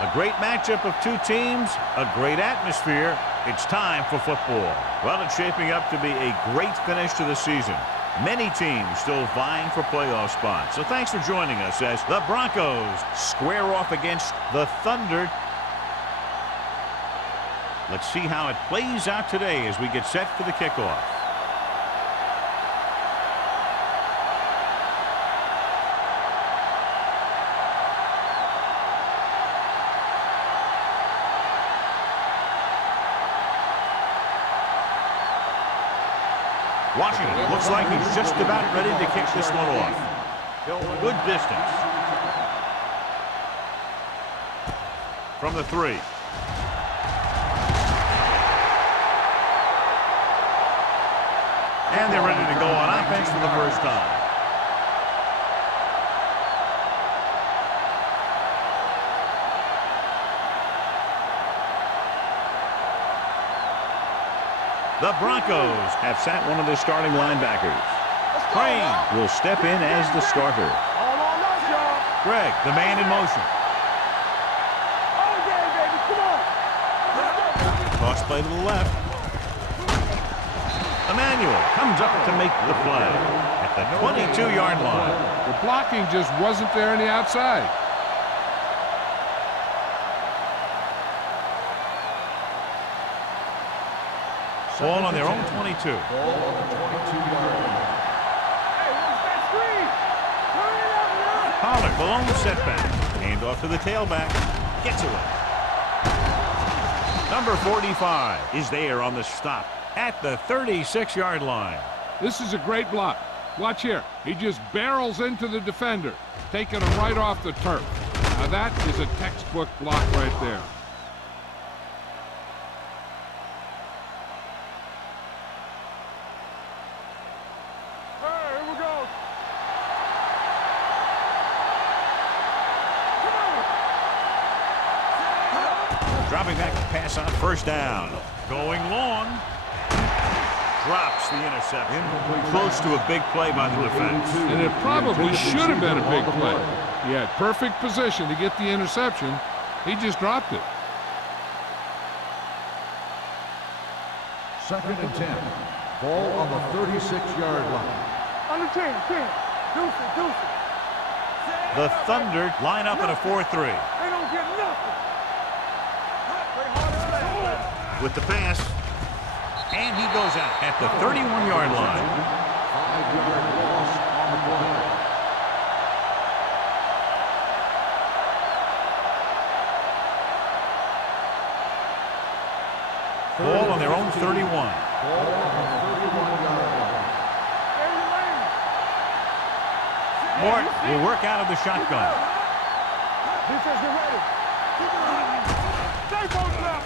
A great matchup of two teams, a great atmosphere. It's time for football. Well, it's shaping up to be a great finish to the season. Many teams still vying for playoff spots. So thanks for joining us as the Broncos square off against the Thunder. Let's see how it plays out today as we get set for the kickoff. Washington looks like he's just about ready to kick this one off. Good distance. From the 3. And they're ready to go on offense for the first time. The Broncos have sat one of their starting linebackers. Crane will step in as the starter. Greg, the man in motion. Toss play to the left. Emmanuel comes up to make the play at the 22-yard line. The blocking just wasn't there on the outside. Ball on their own 22. Ball on the 22-yard line. Pollard, the lone setback. Hand off to the tailback. Gets away. Number 45 is there on the stop at the 36-yard line. This is a great block. Watch here. He just barrels into the defender, taking him right off the turf. Now that is a textbook block right there. Dropping back to pass on first down. Going long. Drops the interception. Close to a big play by the defense. And it probably should have been a big play. He had perfect position to get the interception. He just dropped it. 2nd and 10. Ball on the 36-yard line. On the 10. Deuce it. The Thunder line up in a 4-3. They don't get nothing. With the pass. And he goes out at the 31-yard line. 5-yard loss on the play. Ball on their own 31. Ball on the 31-yard line. Mort will work out of the shotgun. Defense, get ready. Stay posted up.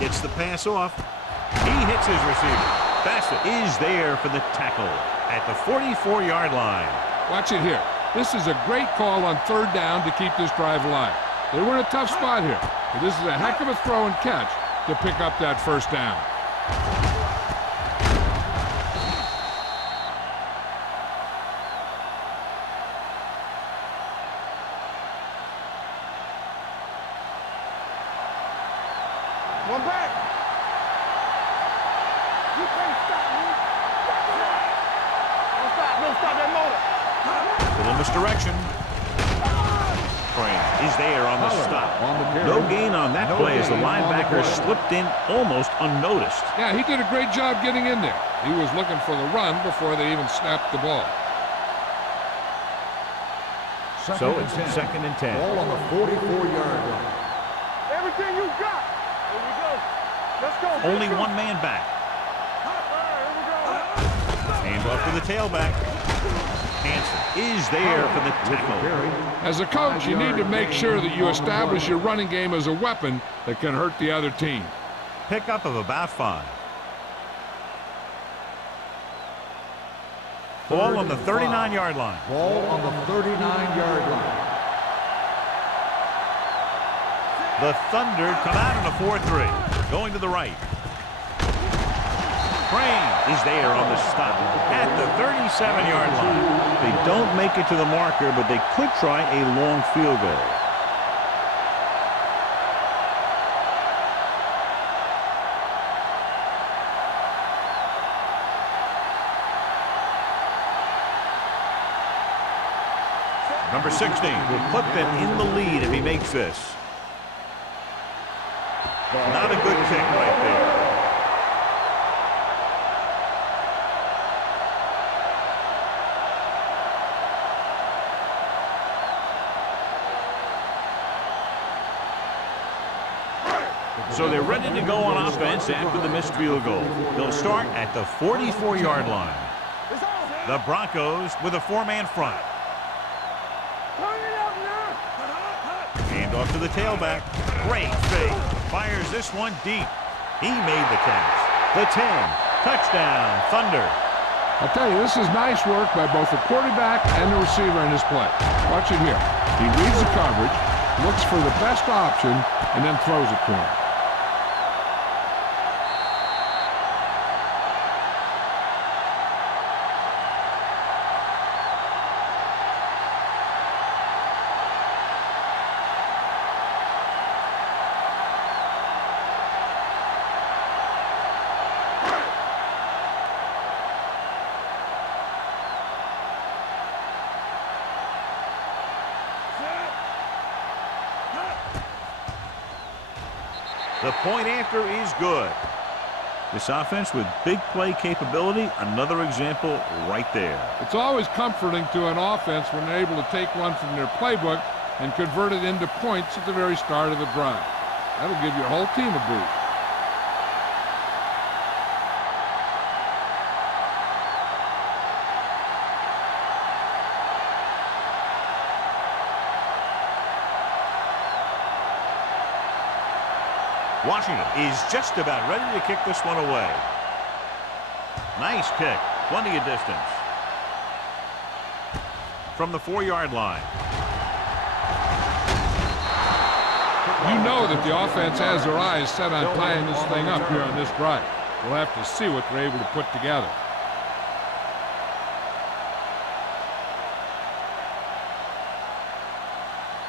Gets the pass off. He hits his receiver. Bassett is there for the tackle at the 44-yard line. Watch it here. This is a great call on 3rd down to keep this drive alive. They were in a tough spot here, but this is a heck of a throw and catch to pick up that first down. One back. You can't stop me. Don't stop that motor. Little misdirection. Crane is there on the stop. No gain on that play as the linebacker slipped in almost unnoticed. Yeah, he did a great job getting in there. He was looking for the run before they even snapped the ball. So it's 2nd and 10. Ball on the 44-yard line. Everything you got. Here we go. Let's go. Only one man back. Hand off to the tailback. Hansen is there for the tackle. As a coach, you need to make sure that you establish your running game as a weapon that can hurt the other team. Pickup of about 5. Ball on the 39-yard line. Ball on the 39-yard line. The Thunder come out in a 4-3. Going to the right. Crane is there on the stop at the 37-yard line. They don't make it to the marker, but they could try a long field goal. Number 16 will put them in the lead if he makes this. Not a good kick right there. So they're ready to go on offense after the missed field goal. They'll start at the 44-yard line. The Broncos with a four-man front. Hand off to the tailback. Great fake. Fires this one deep. He made the catch. The 10. Touchdown, Thunder. I'll tell you, this is nice work by both the quarterback and the receiver in this play. Watch it here. He reads the coverage, looks for the best option, and then throws it to him. The point after is good. This offense with big play capability, another example right there. It's always comforting to an offense when they're able to take one from their playbook and convert it into points at the very start of the drive. That'll give your whole team a boost. Washington is just about ready to kick this one away. Nice kick. Plenty of distance. From the 4-yard line. You know that the offense has their eyes set on tying this thing up here on this drive. We'll have to see what they're able to put together.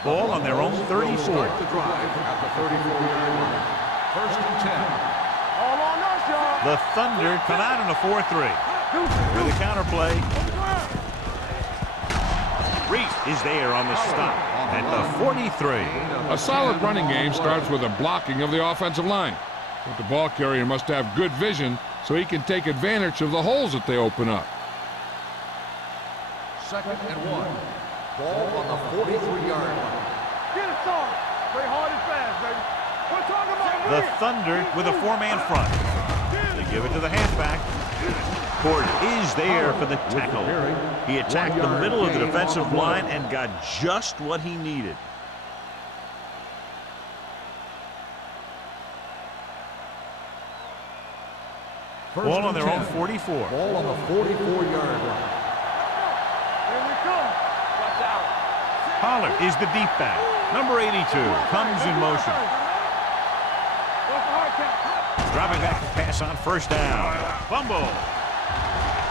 Ball on their own 34. Start the drive at the 34-yard line. First and 10. All on us, y'all. The Thunder come out in a 4-3. With a counter play. Reese is there on the stop at the 43. A solid running game starts with a blocking of the offensive line. But the ball carrier must have good vision so he can take advantage of the holes that they open up. Second and 1. Ball on the 43-yard line. Get it started. Play hard and fast, baby. We're talking about The Thunder with a 4-man front. They give it to the halfback. Ford is there for the tackle. He attacked the middle of the defensive line and got just what he needed. Ball on their own 44. Ball on the 44-yard line. Here we come. Watch out. Pollard is the deep back. Number 82 comes in motion. Dropping back to pass on first down. Fumble.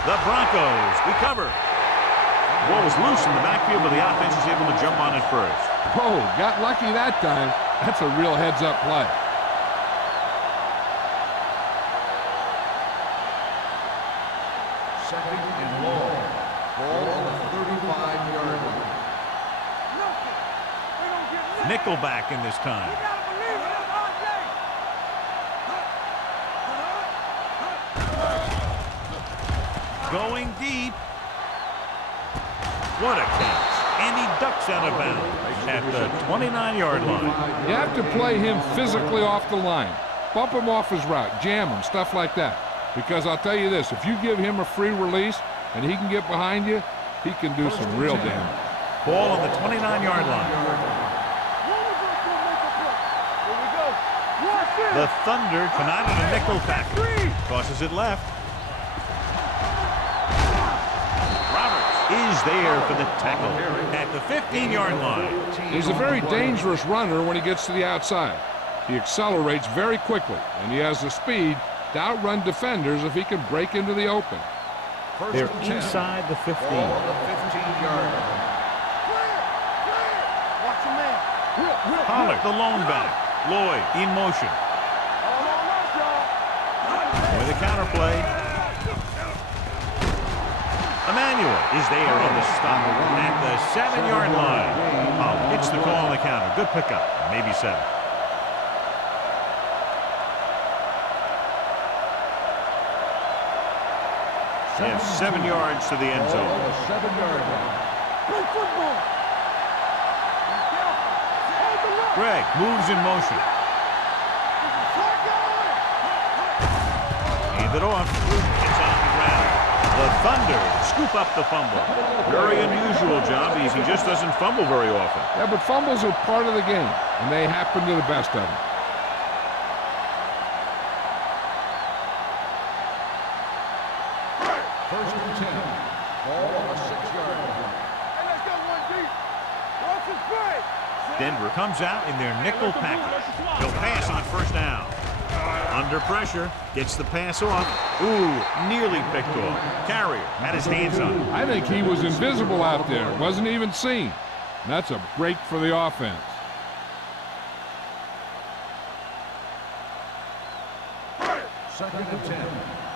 The Broncos recover. Ball was loose in the backfield, but the offense is able to jump on it first. Oh, got lucky that time. That's a real heads-up play. Second and long. Ball on the 35-yard line. Nickelback in this time. Going deep. What a catch. And he ducks out of bounds at the 29-yard line. You have to play him physically off the line. Bump him off his route, jam him, stuff like that. Because I'll tell you this, if you give him a free release and he can get behind you, he can do some real damage. Ball on the 29-yard line. The Thunder come out in a nickel package. Tosses it left. Is there for the tackle at the 15-yard line. He's a very dangerous runner when he gets to the outside. He accelerates very quickly, and he has the speed to outrun defenders if he can break into the open. They're inside the 15. Ball on the 15-yard line. Watch your man. Pollard, the lone back. Lloyd in motion. All on us, y'all. With a counter play. Emmanuel is there on the stop at the 7-yard line. Oh, it's the call on the counter. Good pickup. Maybe 7. They have 7 yards to the end zone. 7-yard line. Play football. Greg moves in motion. Hand it off. It's on the ground. The Thunder scoop up the fumble. Very unusual job, as he just doesn't fumble very often. Yeah, but fumbles are part of the game, and they happen to the best of them. First and 10. Ball on the 6-yard line. Hey, let's go one deep. Watch his play. Denver comes out in their nickel package. They'll pass on first down. Under pressure, gets the pass off. Ooh, nearly picked off. Carrier had his hands on it. I think he was invisible out there. Wasn't even seen. And that's a break for the offense. Second and 10.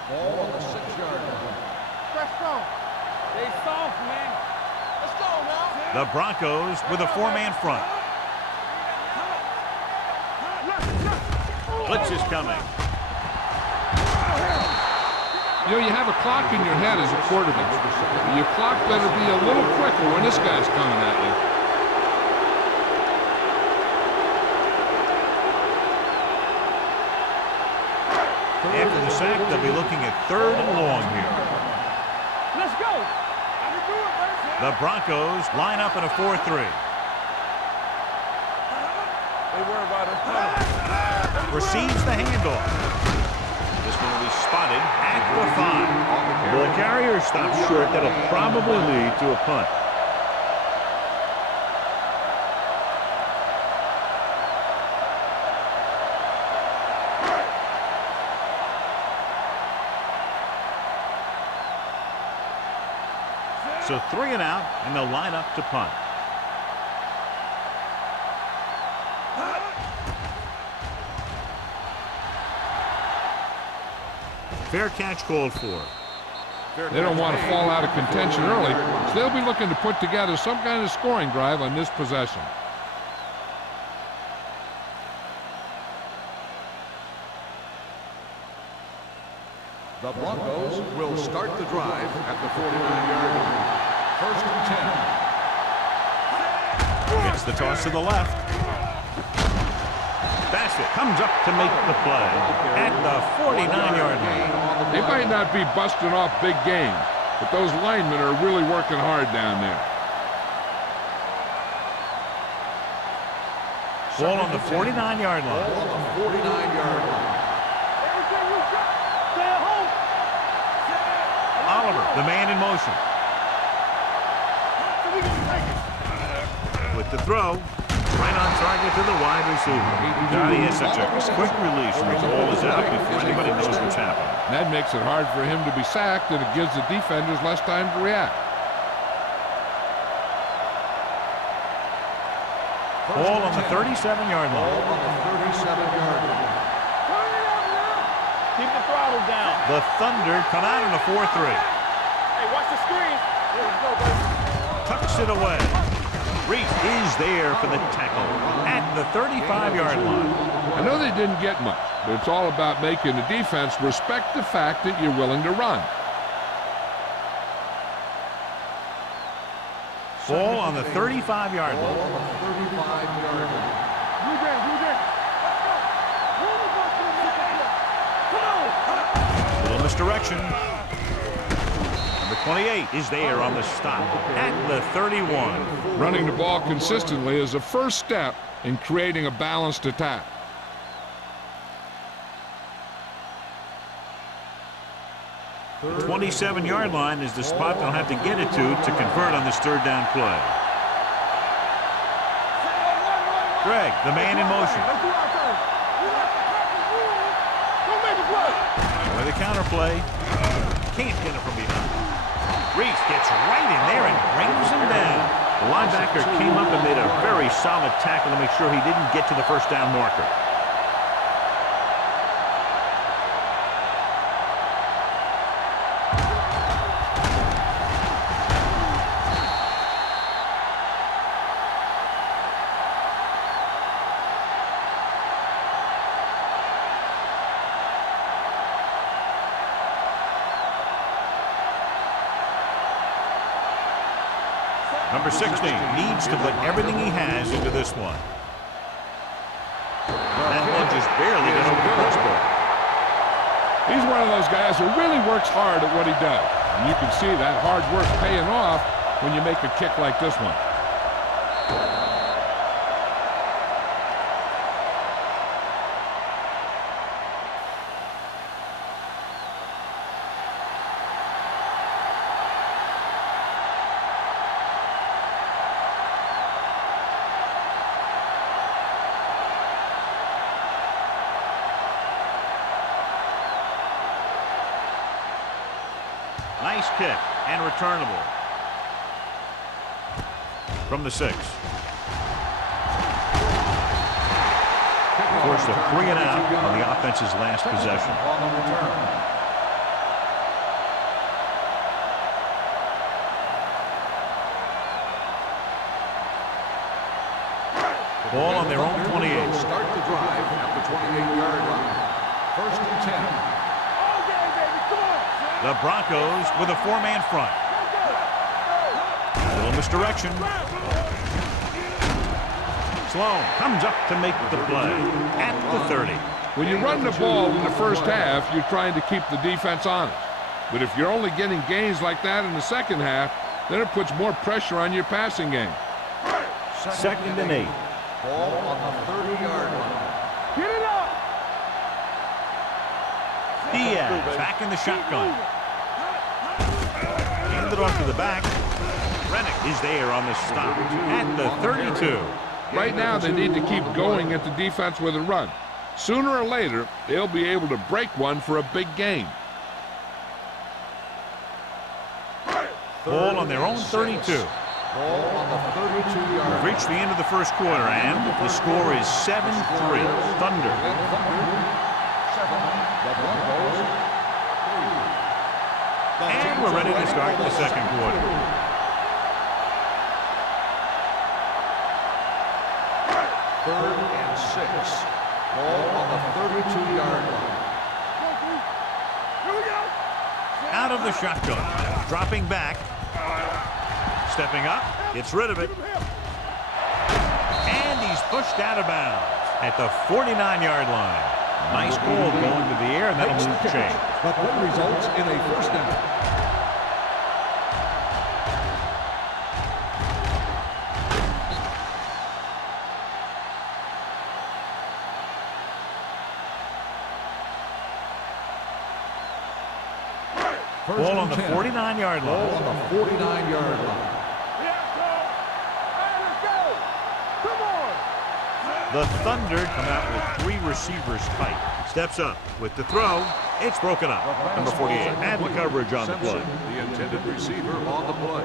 Ball on the 6-yard line. Let's go. Stay soft, man. Let's go now. The Broncos with a 4-man front. Blitz is coming. You know, you have a clock in your head as a quarterback. Your clock better be a little quicker when this guy's coming at you. After the sack, they'll be looking at 3rd and long here. Let's go. The Broncos line up in a 4-3. They worry about us. Receives the handoff. This one will be spotted at the 5. The carrier stops short. That'll probably lead to a punt. So 3 and out, and they'll line up to punt. Fair catch called for. They don't want to fall out of contention early, so they'll be looking to put together some kind of scoring drive on this possession. The Broncos will start the drive at the 49-yard line. First and 10. Gets the toss to the left. Bassett comes up to make the play at the 49-yard line. They might not be busting off big games, but those linemen are really working hard down there. Ball on the 49-yard line. Ball on the 49-yard line. Everything you got. Stay at home. Oliver, the man in motion. So we gonna take it. With the throw, right on target to the wide receiver. God, he has such a quick release when the ball is out before anybody knows what's happening. That makes it hard for him to be sacked, and it gives the defenders less time to react. Ball on the 37-yard Ball line. on the 37-yard line. Turn it up now. Keep the throttle down. The Thunder come out in a 4-3. Hey, watch the screen. Here we go, baby. Tucks it away. Reese is there for the tackle at the 35-yard line. I know they didn't get much, but it's all about making the defense respect the fact that you're willing to run. Ball on the 35-yard Ball line. on the 35-yard line. Blue game, blue game. Come on. Little misdirection. Number 28 is there on the stop at the 31. Running the ball consistently is a first step in creating a balanced attack. The 27-yard line is the spot they'll have to get it to convert on this 3rd down play. Greg, the man in motion. Let's do our thing. Don't make a play. With a counter play. Can't get it from behind. Reese gets right in there and brings him down. The linebacker came up and made a very solid tackle to make sure he didn't get to the first down marker. Number 16 needs to put everything he has into this one. That one just barely got over the crossbar. He's one of those guys who really works hard at what he does. And you can see that hard work paying off when you make a kick like this one. Nice kick and returnable. From the 6. Forced a 3 and out on the offense's last possession. Ball on their own 28. Start the drive at the 28-yard line. 1st and 10. The Broncos with a 4-man front. A little misdirection. Sloan comes up to make the play at the 30. When you run the ball in the first half, you're trying to keep the defense honest. But if you're only getting gains like that in the second half, then it puts more pressure on your passing game. 2nd and 8. Ball on the 30-yard line. Get it up! Diaz back in the shotgun. Handed off to the back. Rennick is there on the stop at the 32. Right now, they need to keep going at the defense with a run. Sooner or later, they'll be able to break one for a big gain. Ball on their own 32. Ball on the 32-yard line. Reached the end of the first quarter, and the score is 7-3. Thunder. And we're ready to start the second quarter. Third and 6. Ball on the 32-yard line. Here we go! Out of the shotgun. Dropping back. Stepping up. Gets rid of it. And he's pushed out of bounds at the 49-yard line. Nice ball going to the air, and that'll move the chain. The play results in a 1st down. Ball on the 49-yard Ball line. on the 49-yard line. The Thunder come out with 3 receivers tight. Steps up with the throw. It's broken up. Number 48 had the coverage on the play. The intended receiver on the play.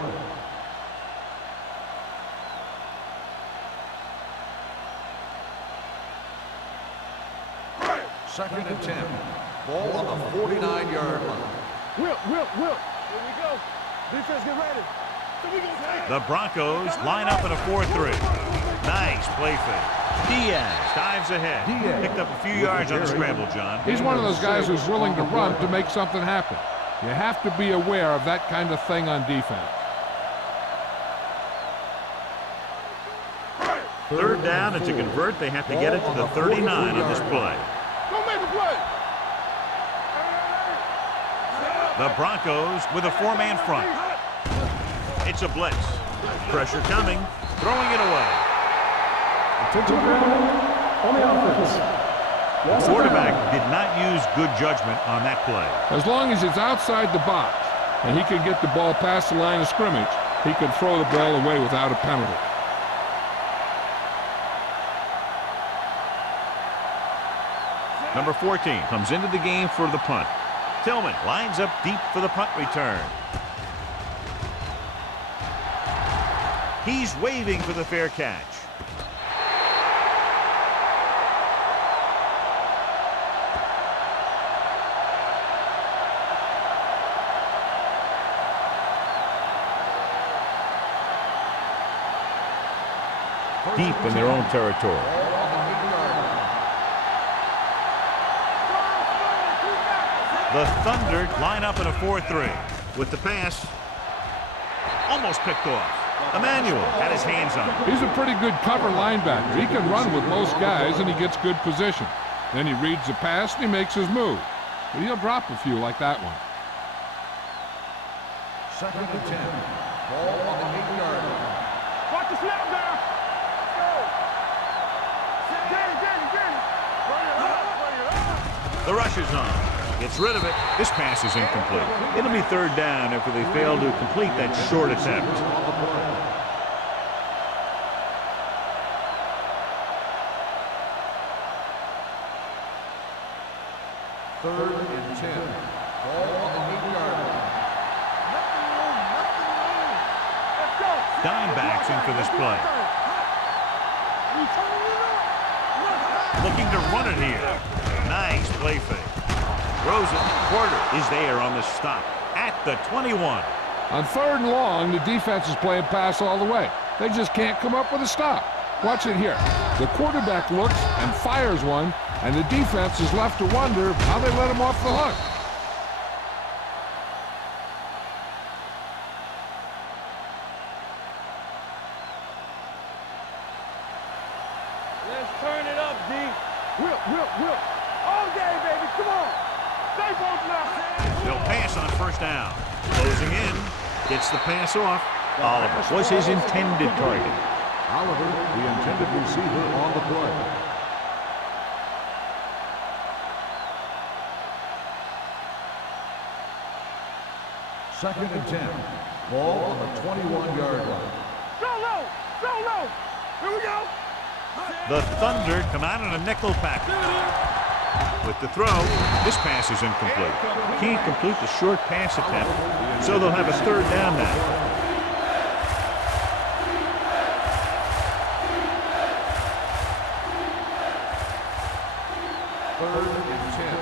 Second and 10. Ball on the 49-yard line. Whip. Here we go. Defense, get ready. The Broncos line up in a 4-3. Nice play fake. Diaz dives ahead. Picked up a few yards on the scramble, John. He's one of those guys who's willing to run to make something happen. You have to be aware of that kind of thing on defense. 3rd down, and to convert, they have to get it to the 39 on this play. Don't make the play. The Broncos with a 4-man front. It's a blitz. Pressure coming. Throwing it away. On the offense. The quarterback did not use good judgment on that play. As long as it's outside the box and he can get the ball past the line of scrimmage, he can throw the ball away without a penalty. Number 14 comes into the game for the punt. Tillman lines up deep for the punt return. He's waving for the fair catch. Deep in their own territory. The Thunder line up in a 4-3 with the pass almost picked off. Emmanuel had his hands on it. He's a pretty good cover linebacker. He can run with most guys, and he gets good position. Then he reads the pass, and he makes his move. But he'll drop a few like that one. 2nd and 10. Ball on the 8-yard line. Watch the snap there. Let's go. Get it. Bring it up. The rush is on. Gets rid of it. This pass is incomplete. It'll be 3rd down after they fail to complete that short attempt. 3rd and 10. Ball on the 8-yard line. Let's go. Dime backs in for this play. Looking to run it here. Nice play fake. Throws it. Porter is there on the stop at the 21. On 3rd and long, the defense is playing pass all the way. They just can't come up with a stop. Watch it here. The quarterback looks and fires one, and the defense is left to wonder how they let him off the hook. Let's turn it up, D. Whip. All day, baby. Come on. Stay both now. They'll pass on 1st down. Closing in. Gets the pass off. Oliver was his intended target. Oliver, the intended receiver on the play. Second and 10. Ball on the 21-yard line. Go low. Here we go. The Thunder come out in a nickel package. With the throw, this pass is incomplete. Can't complete the short pass attempt, so they'll have a 3rd down now. Third and 10.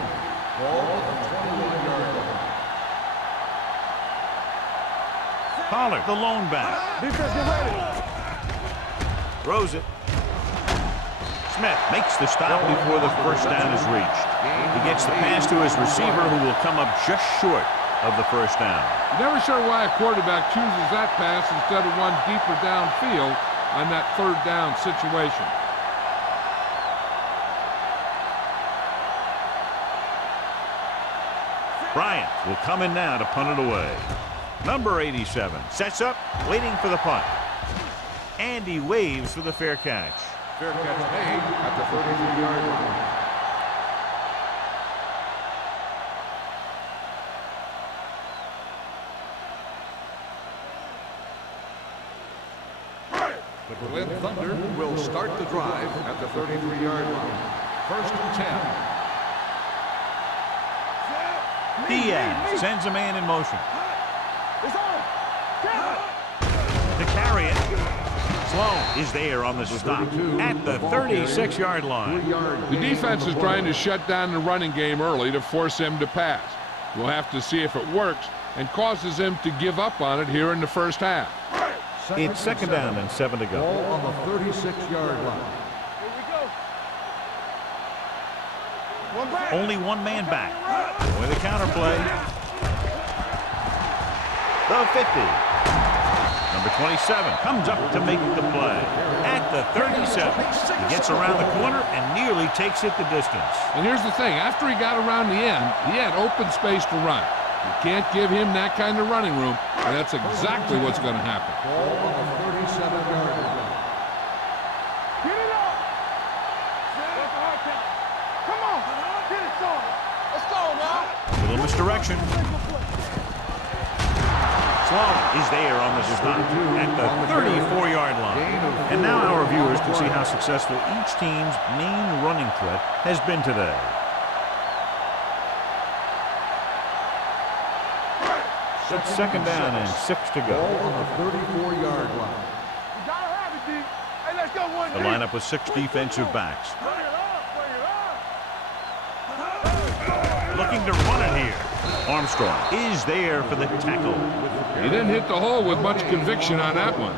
Ball on the 21-yard line. Pollard, the lone back. Defense, get ready. Throws it. Smith makes the stop before the 1st down is reached. He gets the pass to his receiver, who will come up just short of the 1st down. Never sure why a quarterback chooses that pass instead of one deeper downfield on that 3rd down situation. Bryant will come in now to punt it away. Number 87 sets up, waiting for the punt. And he waves for the fair catch. Fair catch made at the 33-yard line. The Berlin Thunder will start the drive at the 33-yard line. 1st and 10. Diaz sends a man in motion. It's on. To carry it. Sloan is there on the stop at the 36-yard line. The defense is trying to shut down the running game early to force him to pass. We'll have to see if it works and causes him to give up on it here in the 1st half. It's 2nd down and 7 to go. Ball on the 36-yard line. Here we go. One back. Only one man back. With a counter play. The 50. Number 27 comes up to make the play at the 37. He gets around the corner and nearly takes it the distance. And here's the thing. After he got around the end, he had open space to run. You can't give him that kind of running room, and that's exactly what's going to happen. Ball on the 37-yard line. Get it up. That's a hard catch. Come on. Get it, son. Let's go now. Little misdirection. Sloan is there on the stop at the 34-yard line. And now our viewers can see how successful each team's main running threat has been today. It's 2nd down and 6 to Ball go. on the 34-yard line. You gotta have it, D. Hey, let's go one. The lineup with 6 defensive backs. Bring it up. Looking to run it here. Armstrong is there for the tackle. He didn't hit the hole with much conviction on that one.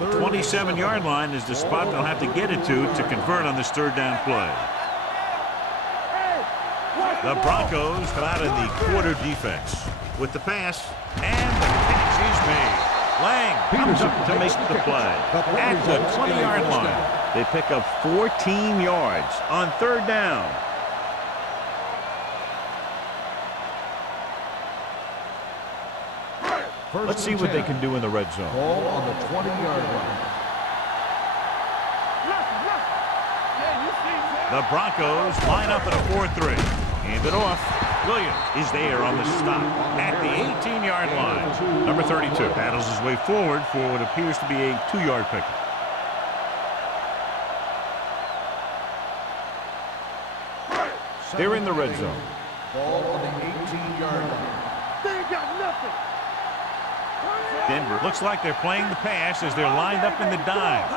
The 27-yard line is the spot they'll have to get it to convert on this 3rd down play. Hey, The Broncos come out in the quarter defense with the pass, and the catch is made. Lang comes up to make the play at the 20-yard line. They pick up 14 yards on third down. Let's see what they can do in the red zone. Ball on the 20-yard line. The Broncos line up at a 4-3. Hand it off. Williams is there on the stop at the 18-yard line. Number 32 battles his way forward for what appears to be a 2-yard pickup. They're in the red zone. Ball on the 18-yard line. They ain't got nothing. Denver looks like they're playing the pass as they're lined up in the dime.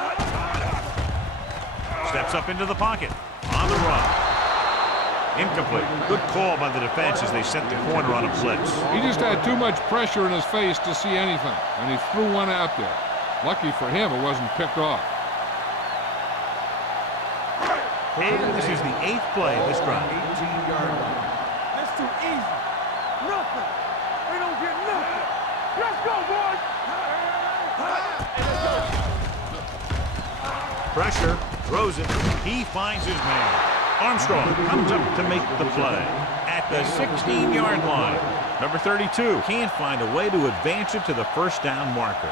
Steps up into the pocket. On the run. Incomplete. Good call by the defense as they sent the corner on a blitz. He just had too much pressure in his face to see anything, and he threw one out there. Lucky for him, it wasn't picked off. And this is the 8th play of this drive. 18-yard line. That's too easy. Nothing. They don't get nothing. Let's go, boys. Pressure. Throws it. He finds his man. Armstrong comes up to make the play at the 16-yard line. Number 32 can't find a way to advance it to the first down marker.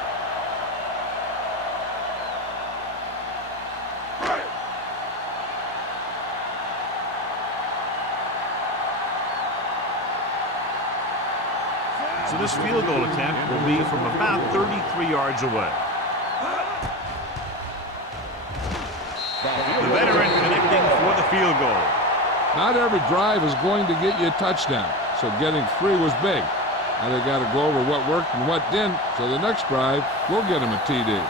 So this field goal attempt will be from about 33 yards away. The veteran connecting for the field goal. Not every drive is going to get you a touchdown, so getting 3 was big. Now they got to go over what worked and what didn't, so the next drive will get him a TD.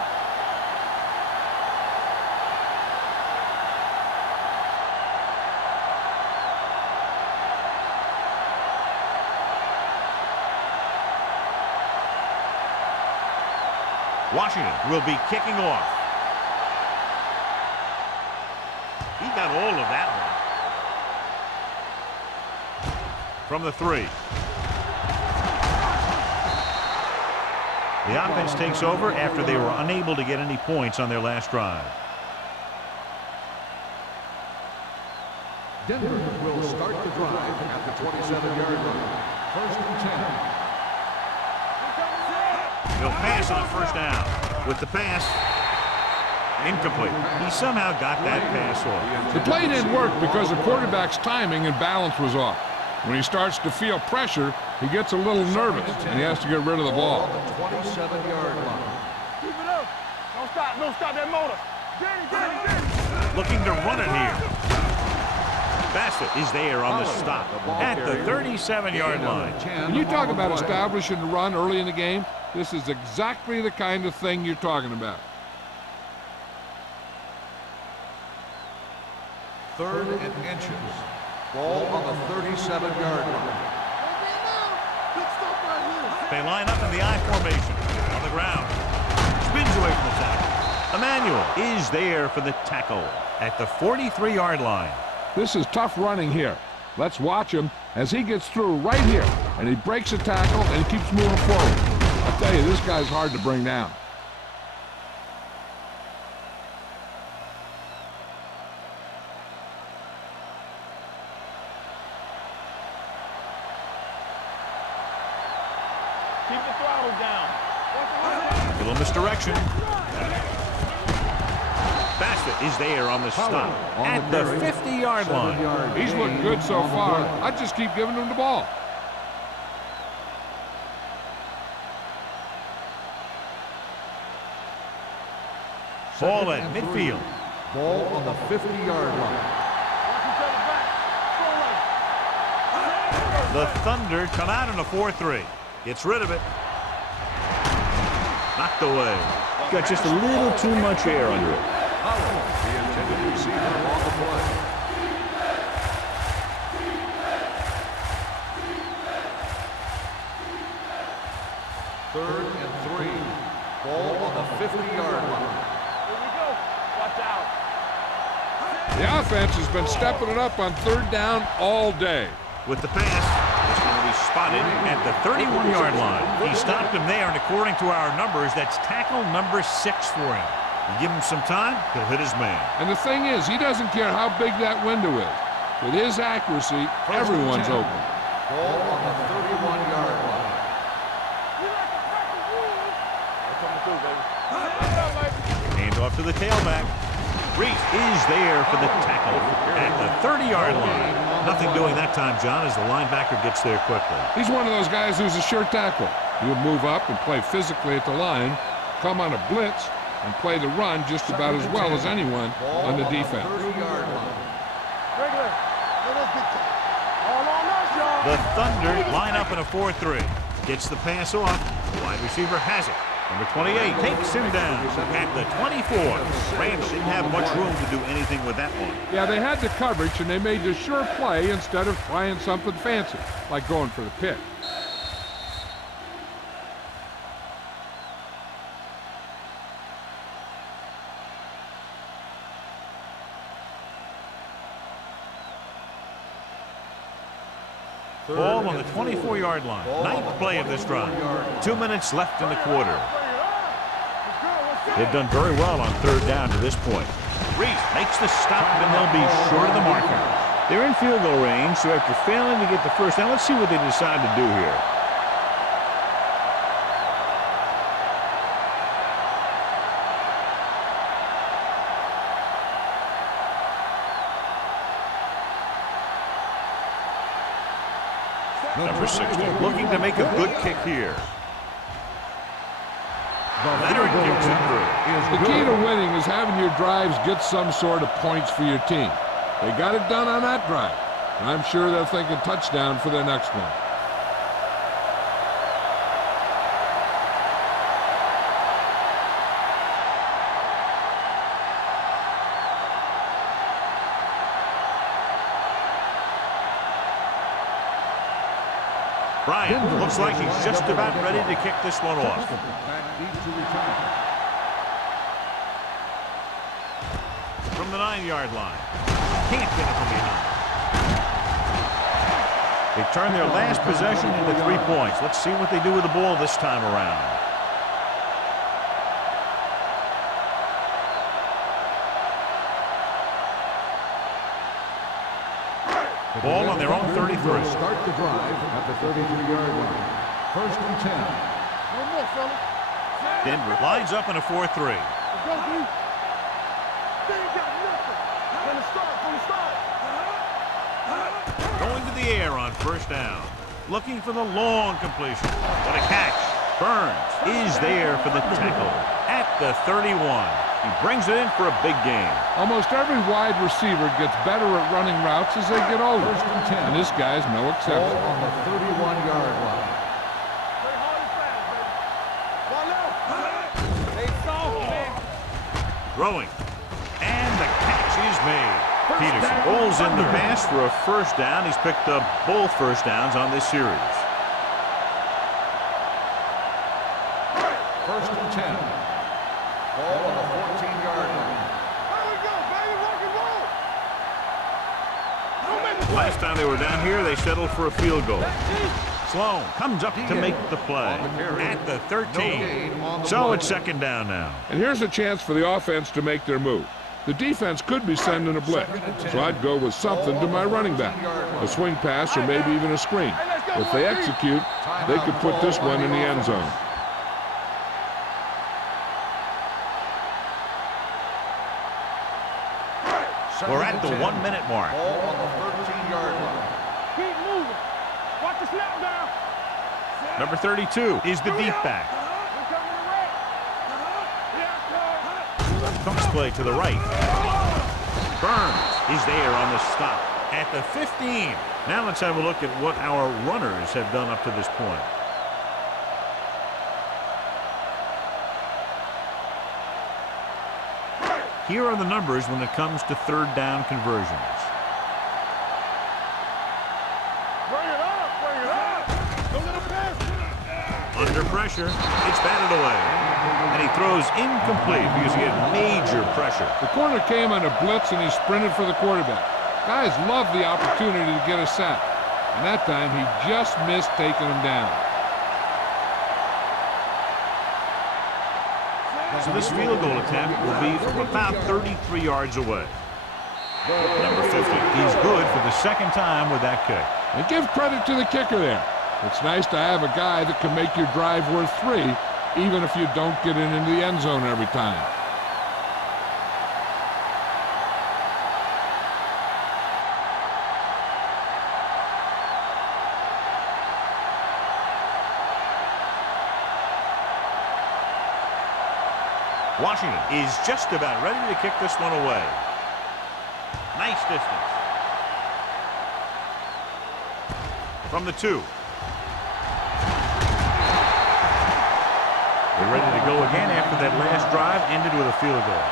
Washington will be kicking off. He got all of that one. From the 3. The offense takes over after they were unable to get any points on their last drive. Denver will start the drive at the 27-yard line. 1st and 10. He'll pass on a first down. With the pass, incomplete. He somehow got that pass off. The play didn't work because the quarterback's timing and balance was off. When he starts to feel pressure, he gets a little nervous, and he has to get rid of the ball. On the 27-yard line. Keep it up. Don't stop that motor. Danny. Looking to run it here. Bassett is there on the stop at the 37-yard line. When you talk about establishing the run early in the game, this is exactly the kind of thing you're talking about. 3rd and inches. Ball on the 37-yard line. They line up in the I formation on the ground. Spins away from the tackle. Emmanuel is there for the tackle at the 43-yard line. This is tough running here. Let's watch him as he gets through right here, and he breaks a tackle and he keeps moving forward. I tell you, this guy's hard to bring down. Keep the throttle down. A little misdirection. Bassett is there on the stop at the 50-yard line. He's looked good so far. I just keep giving him the ball. Ball at midfield. Ball on the 50-yard line. The Thunder come out in a 4-3. Gets rid of it. Knocked away. Got just a little too much air under it. The intended receiver on the play. Third and 3. Ball on the 50-yard line. Here we go. Watch out. The offense has been stepping it up on 3rd down all day. with the pass. It's going to be spotted at the 31-yard line. He stopped him there, and according to our numbers, that's tackle number 6 for him. You give him some time, he'll hit his man. And the thing is, he doesn't care how big that window is. With his accuracy, everyone's open. Ball on the 31-yard line. Hand off to the tailback. Reese is there for the tackle at the 30-yard line. Nothing doing that time, John, as the linebacker gets there quickly. He's one of those guys who's a sure tackle. He'll move up and play physically at the line, come on a blitz, and play the run just about as well as anyone on the defense. The Thunder line up in a 4-3. Gets the pass off. The wide receiver has it. Number 28 takes him down at the 24. Rams didn't have much room to do anything with that one. Yeah, they had the coverage, and they made the sure play instead of trying something fancy, like going for the pick. Ball on the 24-yard line. Ninth play of this drive. 2 minutes left in the quarter. They've done very well on third down to this point. Reese makes the stop, and they'll be short of the marker. They're in field goal range, so after failing to get the first down, let's see what they decide to do here. Number 16 looking to make a good kick here. Leonard kicks it through. The key to winning is having your drives get some sort of points for your team. They got it done on that drive. And I'm sure they're thinking touchdown for their next one. Bryant looks like he's just about ready to kick this one off. From the 9-yard line. Can't get it from behind. They turn their last possession into 3 points. Let's see what they do with the ball this time around. Ball on their own 33. Start the drive at the 33-yard line. First and 10. One more, fella. Denver lines up in a 4-3. Let's go, D. They ain't got nothing. From the start. Going to the air on first down. Looking for the long completion. What a catch. Burns is there for the tackle at the 31. He brings it in for a big game. Almost every wide receiver gets better at running routes as they get older. First and 10. And this guy's no exception. Ball on the 31-yard line. Play hard and fast, baby. One left. They soft, man. Throwing. And the catch is made. Peterson rolls in the pass for a first down. He's picked up both first downs on this series. First and 10. Ball on the 14-yard line. There we go, baby. Rock and roll. Last time they were down here, they settled for a field goal. Sloan comes up to make the play at the 13. So it's second down now. And here's a chance for the offense to make their move. The defense could be sending a blitz, so I'd go with something to my running back. A swing pass or maybe even a screen. If they execute, they could put this one in the end zone. We're at the 1 minute mark. Ball on the 13-yard line. Keep moving. Watch the snap down. Number 32 is the deep back. We're coming to red. Yeah, Comes play to the right. Burns is there on the stop at the 15. Now let's have a look at what our runners have done up to this point. Here are the numbers when it comes to third down conversions. Bring it up. Bring it up. Don't let him pass. Under pressure, it's batted away. And he throws incomplete because he had major pressure. The corner came on a blitz and he sprinted for the quarterback. Guys love the opportunity to get a sack. And that time he just missed taking him down. So this field goal attempt will be from about 33 yards away. Number 50. He's good for the second time with that kick. And give credit to the kicker there. It's nice to have a guy that can make your drive worth 3, even if you don't get it into the end zone every time. Washington is just about ready to kick this one away. Nice distance. From the 2. They're ready to go again after that last drive ended with a field goal.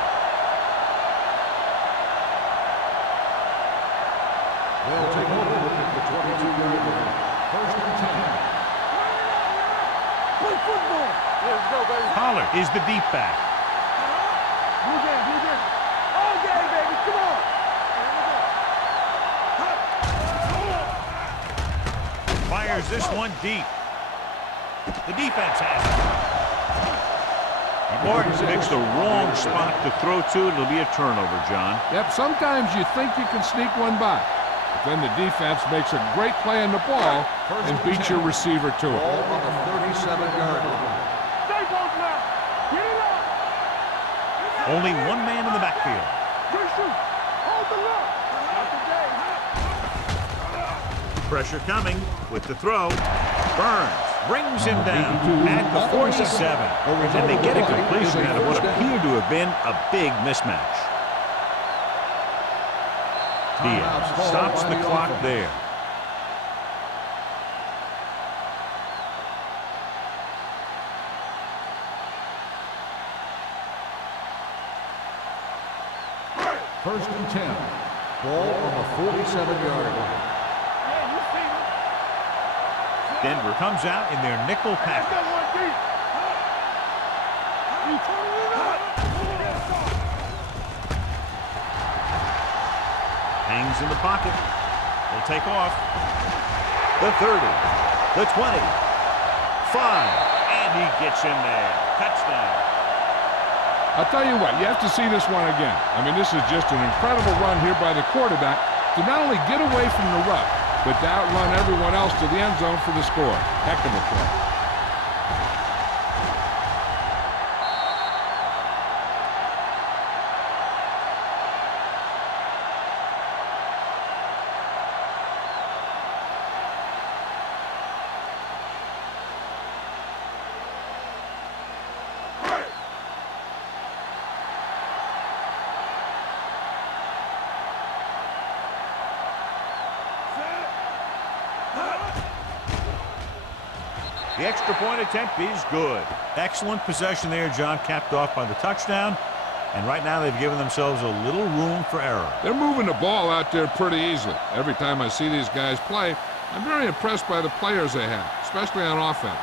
They'll take over at the 22-yard line. First and 10. Play football. Let's go, baby. Pollard is the deep back. Blue game, blue game. All game, baby. Come on. Fires this one deep. The defense has it. Martin's picked the wrong spot to throw to. It'll be a turnover, John. Yep, sometimes you think you can sneak one by. But then the defense makes a great play on the ball and beats your receiver to it. Ball on the 37-yard line. Stay close now. Get it up. Only one man in the backfield. Good shoot. Hold the look. Not today. Pressure coming with the throw. Burns brings him down at the 47. And they get a completion out of what appeared to have been a big mismatch. Diaz stops the clock there. First and 10. Ball on the 47-yard line. Denver comes out in their nickel package. Hangs in the pocket. Will take off. The 30. The 20. 5. And he gets in there. Touchdown. I'll tell you what, you have to see this one again. I mean, this is just an incredible run here by the quarterback to not only get away from the rush, but to outrun everyone else to the end zone for the score. Heck of a play. The extra point attempt is good. Excellent possession there, John, capped off by the touchdown. And right now they've given themselves a little room for error. They're moving the ball out there pretty easily. Every time I see these guys play, I'm very impressed by the players they have, especially on offense.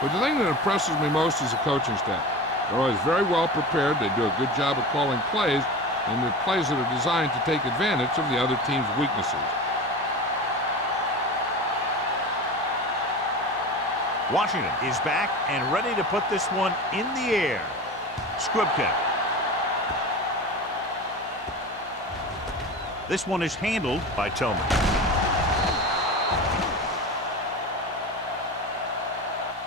But the thing that impresses me most is the coaching staff. They're always very well prepared. They do a good job of calling plays, and the plays that are designed to take advantage of the other team's weaknesses. Washington is back and ready to put this one in the air. Squib kick. This one is handled by Tillman.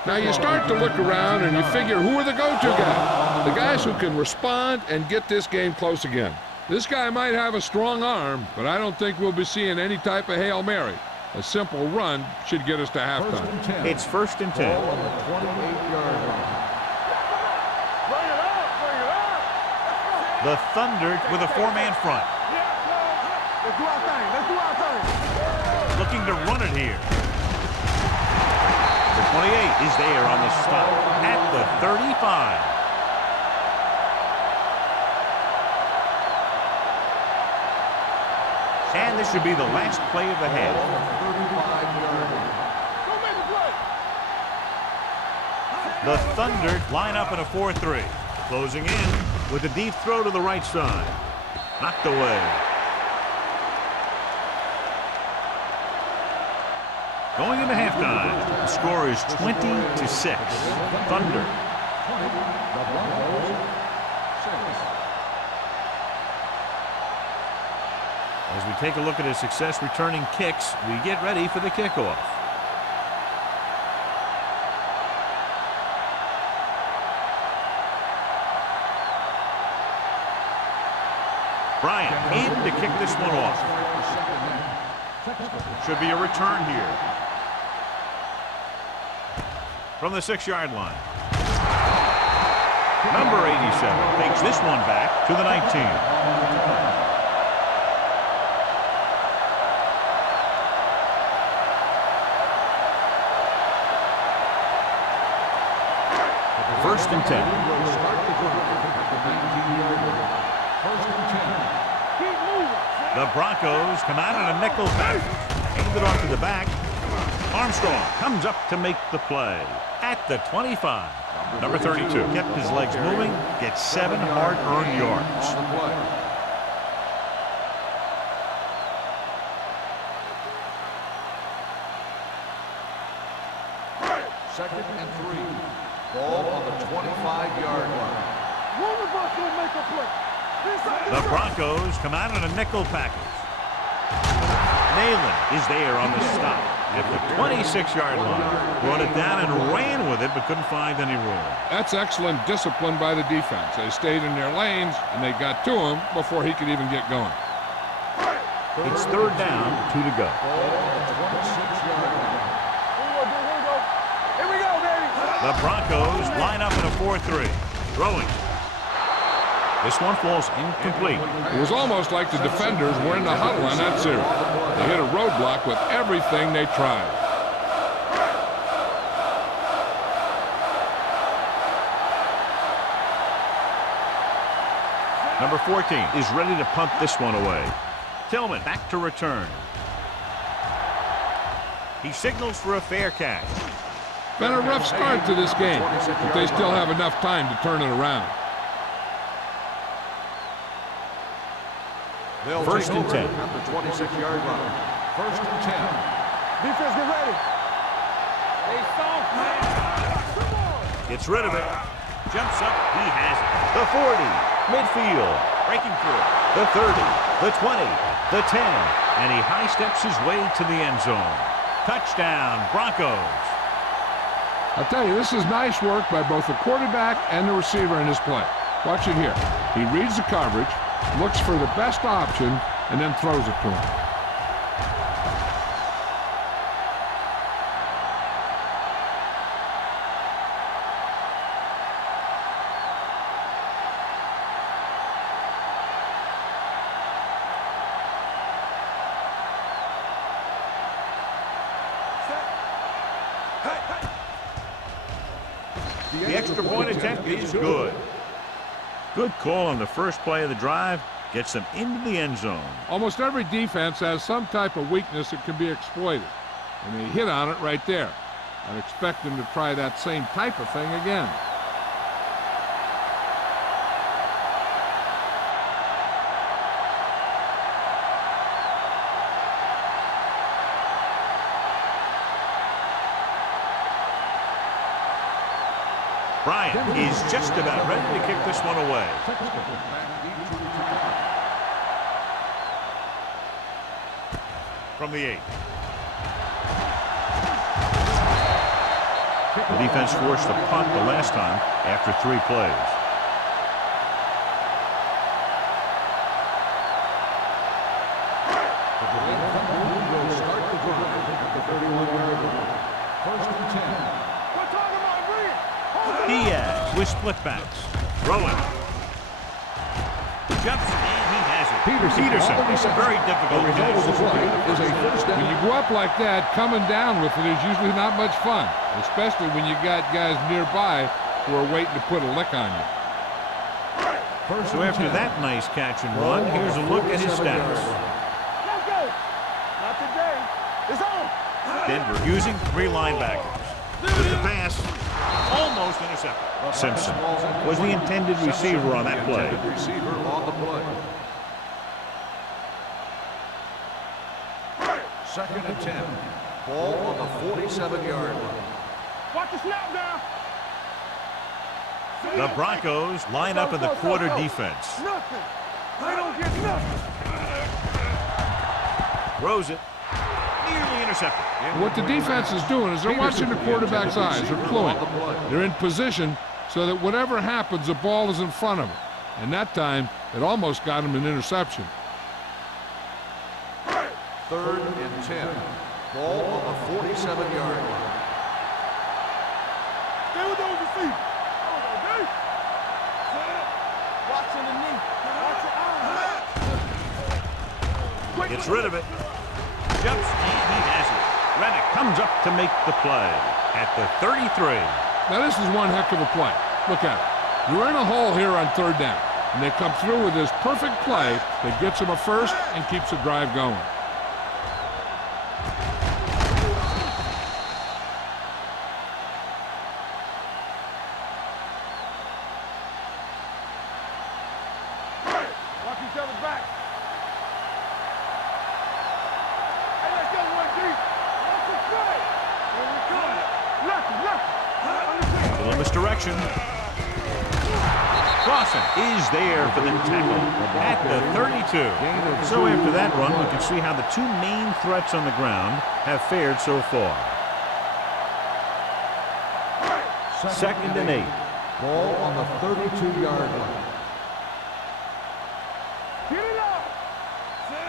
Now you start to look around and you figure, who are the go-to guys? The guys who can respond and get this game close again. This guy might have a strong arm, but I don't think we'll be seeing any type of Hail Mary. A simple run should get us to halftime. It's first and 10. Ball on the 28-yard line. Bring it up, bring it up. The Thunder with a four-man front. Let's do our thing, let's do our thing. Looking to run it here. The 28 is there on the stop at the 35. And this should be the last play of the half. The Thunder line up in a 4-3. Closing in with a deep throw to the right side. Knocked away. Going into halftime, the score is 20-6. Thunder. The Broncos 6. As we take a look at his success returning kicks, we get ready for the kickoff. Bryant in to kick this one off. Should be a return here. From the 6-yard line. Number 87 takes this one back to the 19. First and 10. Will start the drive at the 19-yard line. First and 10. Keep moving. The Broncos come out in a nickel package. Aimed it off to the back. Armstrong comes up to make the play at the 25. Number 32 kept his legs moving, gets 7 hard-earned yards. On the play. Second and 3. Ball on the 25-yard line. One of us will make a play. The Broncos come out in a nickel package. Nayland is there on the stop at the 26-yard line. Brought it down and ran with it, but couldn't find any room. That's excellent discipline by the defense. They stayed in their lanes, and they got to him before he could even get going. It's third down, 2 to go. Ball on the 26-yard line. Here we go, baby. The Broncos line up in a 4-3. Throwing. This one falls incomplete. It was almost like the defenders were in the huddle on that series. They hit a roadblock with everything they tried. Number 14 is ready to punt this one away. Tillman back to return. He signals for a fair catch. Been a rough start to this game, but they still have enough time to turn it around. They'll First take and over 10. at the 26-yard line. First and 10. Defense, get ready. Hey, soft, man. Come on. Gets rid of it. Jumps up. He has it. The 40. Midfield. Breaking through. The 30. The 20. The 10. And he high steps his way to the end zone. Touchdown, Broncos. I'll tell you, this is nice work by both the quarterback and the receiver in his play. Watch it here. He reads the coverage, looks for the best option, and then throws it to him. The extra point attempt is good. Good call on the first play of the drive. Gets them into the end zone. Almost every defense has some type of weakness that can be exploited, and they hit on it right there. I'd expect them to try that same type of thing again. Bryant is just about ready to kick this one away. From the 8. The defense forced a punt the last time after 3 plays. Will start the drive at the 31-yard line. First and 10. We're talking about Green. Diaz with split backs. Throwing. Jumps and he has it. Peterson. Very difficult The result of the play is a first down. When you go up like that, coming down with it is usually not much fun, especially when you got guys nearby who are waiting to put a lick on you. So after that nice catch and run, here's a look at his stats. Let's go. Not today. It's on. Denver using 3 linebackers. With the pass, almost intercepted. Simpson was the intended receiver on that play. Receiver on the play. Second and 10. Ball on the 47-yard line. Watch the snap down. The Broncos line up in the quarter defense. Nothing. They don't get nothing. Throws it. Nearly intercepted. What the defense is doing is they're watching the quarterback's eyes. They're cluing. They're in position so that whatever happens, the ball is in front of them. And that time, it almost got him an interception. 3rd and 10. Ball on the 47-yard line. Stay with those receivers. Watch underneath. Watch your eyes. Gets rid of it. Jumps, and he has it. Reddick comes up to make the play at the 33. Now, this is one heck of a play. Look at it. You're in a hole here on 3rd down, and they come through with this perfect play that gets them a first and keeps the drive going. Watch each other's back. Hey, let's go one deep. Watch the play. Here we come. Left. A little misdirection. Clausen is there for the tackle at the 32. So after that run, we can see how the two main threats on the ground have fared so far. 2nd and 8. Ball on the 32-yard line. Get it up.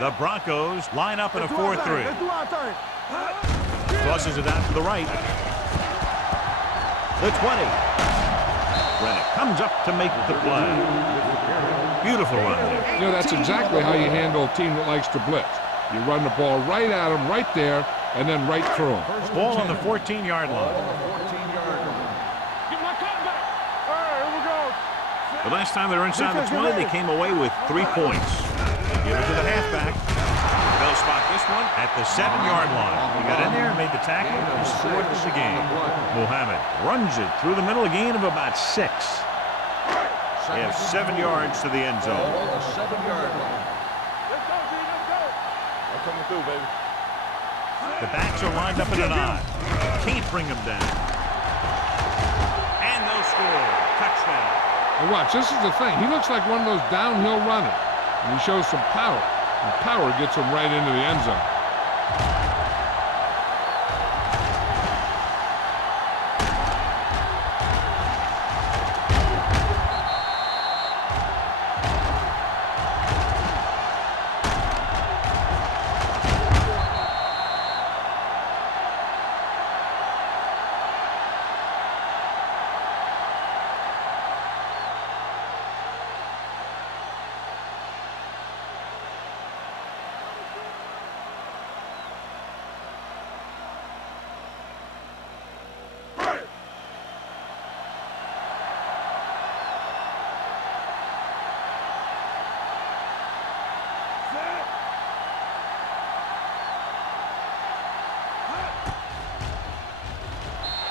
The Broncos line up in a 4-3. Let's do our thing. Tosses it out to the right. The 20. Reddick comes up to make the play. Beautiful run there. You know, that's exactly how you handle a team that likes to blitz. You run the ball right at them, right there, and then right through them. Ball on the 14-yard line. Get my cut back. All right, here we go. The last time they were inside the 20, they came away with 3 points. Give it to the halfback. They'll spot this one at the 7-yard line. He got in there and made the tackle and scored the game. Mohammed runs it through the middle, a gain of about 6. They have 7 yards to the end zone. Ball on the 7-yard line. Let's go, G. Let's go. I'm coming through, baby. The backs are lined up in an I. Can't bring them down. And they'll score. Touchdown. And watch, this is the thing. He looks like one of those downhill runners. And he shows some power. And power gets him right into the end zone.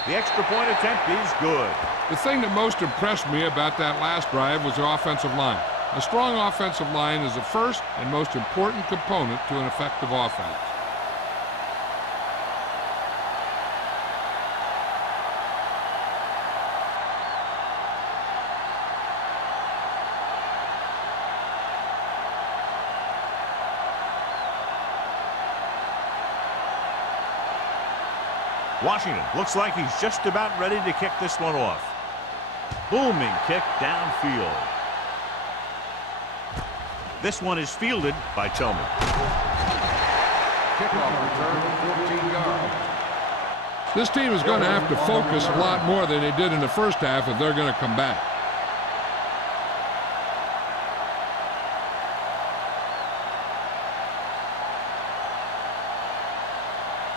The extra point attempt is good. The thing that most impressed me about that last drive was the offensive line. A strong offensive line is the first and most important component to an effective offense. Washington looks like he's just about ready to kick this one off. Booming kick downfield. This one is fielded by Tillman. Kickoff return, 14 yards. This team is going to have to focus a lot more than they did in the first half if they're going to come back.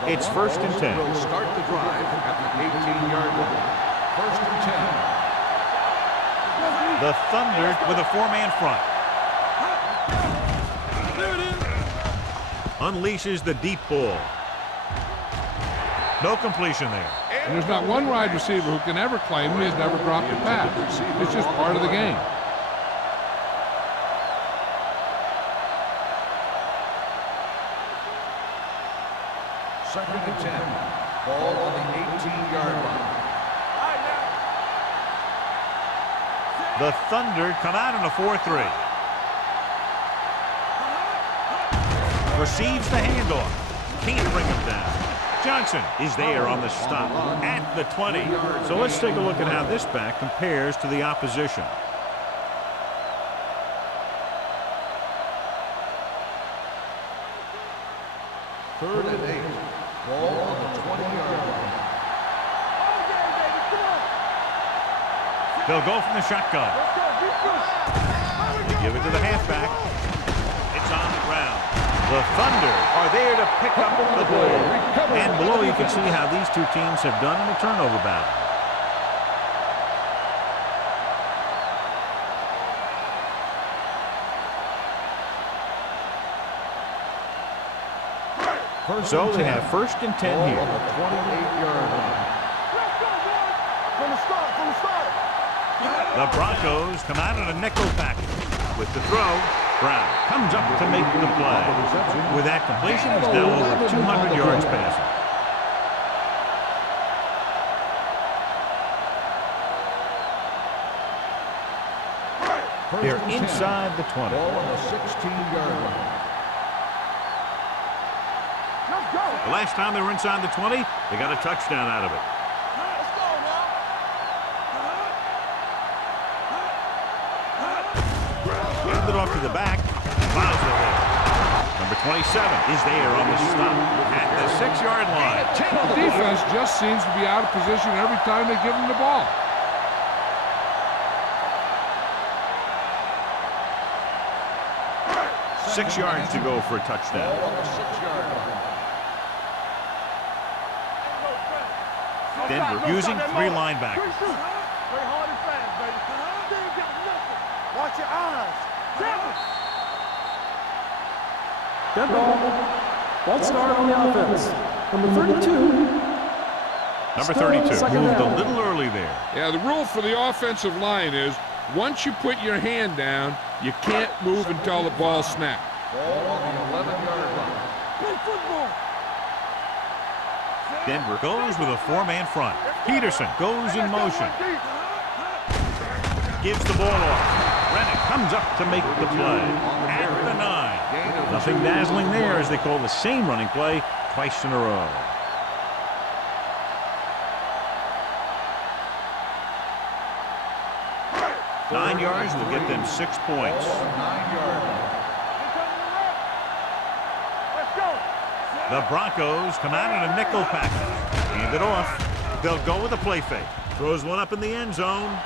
It's 1st and 10. Will start the drive at the 18-yard line. 1st and 10. The Thunder with a 4-man front. Unleashes the deep ball. No completion there. And there's not one wide receiver who can ever claim he's never dropped a pass. It's just part of the game. Second and 10. Ball on the 18-yard line. The Thunder come out in a 4-3. Receives the handoff. Can't bring him down. Johnson is there on the stop at the 20. So let's take a look at how this back compares to the opposition. Third and 8. Ball on the 20-yard line. They'll go from the shotgun. They give it to the halfback. It's on the ground. The Thunder are there to pick up the ball. And below you can see how these two teams have done in a turnover battle. So they have first and 10 here. On the 28-yard line. From the start. The Broncos come out in a nickel package. With the throw, Brown comes up to make the play. With that completion, he's now over 200 yards passing. They're inside the 20. Ball on the 16-yard line. Let's go. The last time they were inside the 20, they got a touchdown out of it. Let's go now. Handed off to the back. Fouls the hit. Number 27 is there on the stop at the 6-yard line. The defense just seems to be out of position every time they give them the ball. Six yards to go for a touchdown. Ball on the 6-yard line. Denver using three linebackers. Play hard and fast, baby. They ain't got nothing. Watch your eyes. Dead ball. Ball start on the offense. Number 32. Number 32 moved a little early there. Yeah, the rule for the offensive line is once you put your hand down, you can't move until the ball snaps. Ball on the 11-yard line. Play football. Denver goes with a four-man front. Peterson goes in motion. Gives the ball off. Rennick comes up to make the play. At the 9. Nothing dazzling there as they call the same running play twice in a row. Nine yards will get them 6 points. Ball on the 9-yard line. Let's go. The Broncos come out in a nickel package. Hand it off. They'll go with a play fake. Throws one up in the end zone.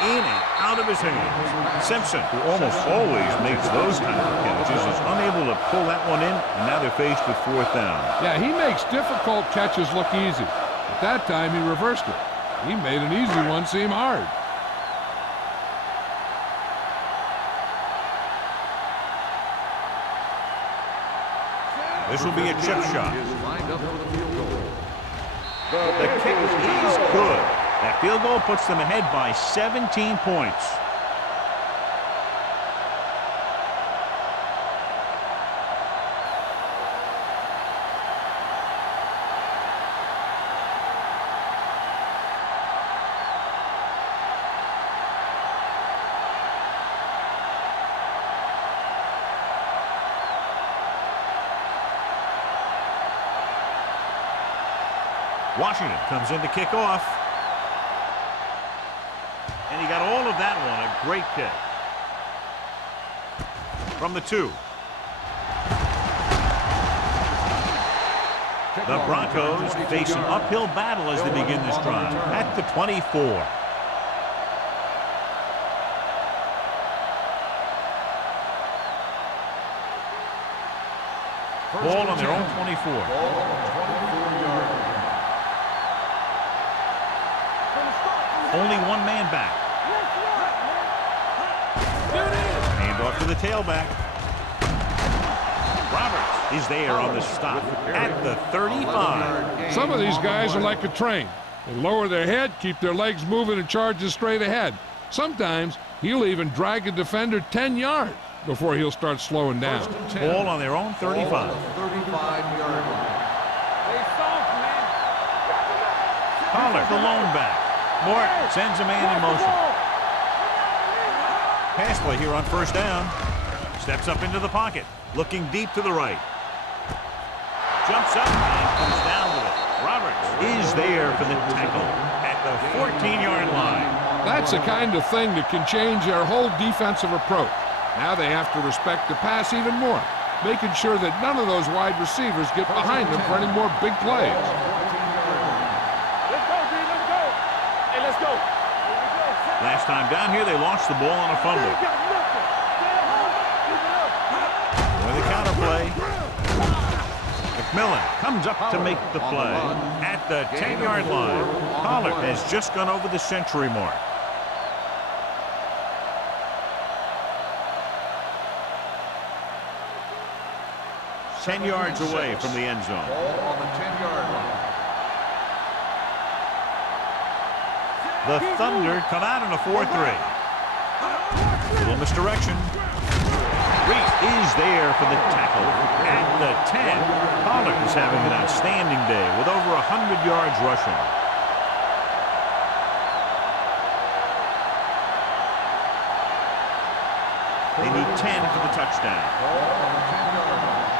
In and out of his hands. Simpson, who almost always makes those kind of catches, is unable to pull that one in, and now they're faced with 4th down. Yeah, he makes difficult catches look easy. At that time, he reversed it. He made an easy one seem hard. This will be a chip shot. Is lined up for the field goal. The kick is good. That field goal puts them ahead by 17 points. Washington comes in to kick off. And he got all of that one. A great kick. From the 2. The Broncos face an uphill battle as they begin this drive. At the 24. Ball on their own 24. Ball on the 24-yard line. Only one man back. Hand off to the tailback. Roberts is there on the stop at the 35. Some of these guys are like a train. They lower their head, keep their legs moving, and charge straight ahead. Sometimes he'll even drag a defender 10 yards before he'll start slowing down. Ball on their own 35. 35-yard line. Pollard, the lone back. Mort sends a man in motion. Pass play here on first down. Steps up into the pocket. Looking deep to the right. Jumps up and comes down with it. Roberts is there for the tackle at the 14-yard line. That's the kind of thing that can change their whole defensive approach. Now they have to respect the pass even more, making sure that none of those wide receivers get behind them for any more big plays. Let's go, G. Let's go. Hey, let's go. Last time down here, they lost the ball on a fumble. With a counter play. McMillan comes up to make the play at the 10-yard line. Pollard has just gone over the century mark. Ten yards away from the end zone. Ball on the 10-yard line. The Thunder come out in a 4-3. Little misdirection. Reese is there for the tackle at the 10. Pollard is having an outstanding day with over 100 yards rushing. They need 10 for the touchdown. Ball on the 10-yard line.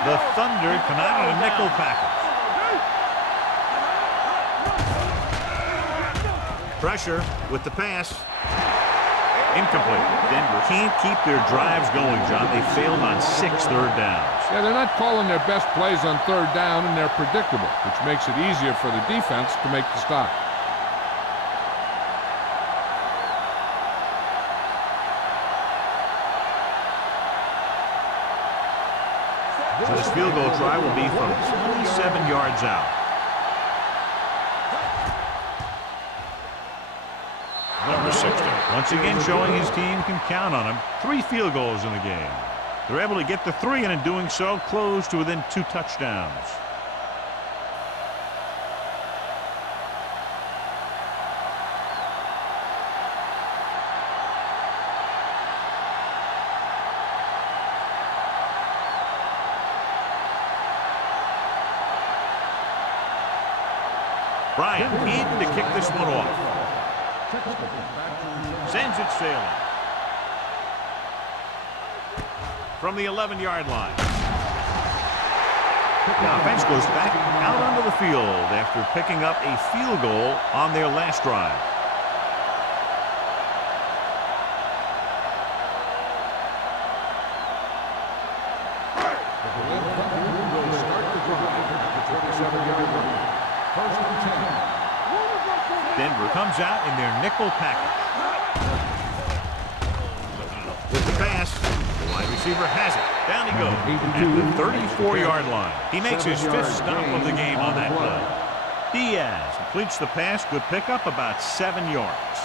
The Thunder come out in a nickel package. Pressure with the pass. Incomplete. Denver can't keep their drives going, John. They failed on 6 third downs. Yeah, they're not calling their best plays on third down, and they're predictable, which makes it easier for the defense to make the stop. So this field goal try will be from 27 yards out. Number 60, once again showing his team can count on him. 3 field goals in the game. They're able to get the 3, and in doing so, close to within 2 touchdowns. Bryant in to kick this one off. Sends it sailing. From the 11-yard line. Now offense goes back out onto the field after picking up a field goal on their last drive. Will start the drive at the 27-yard line. First and 10. Denver comes out in their nickel package. With the pass, the wide receiver has it. Down he goes at the 34-yard line. He makes his 5th stop of the game on that play. Diaz completes the pass. Good pickup, about 7 yards.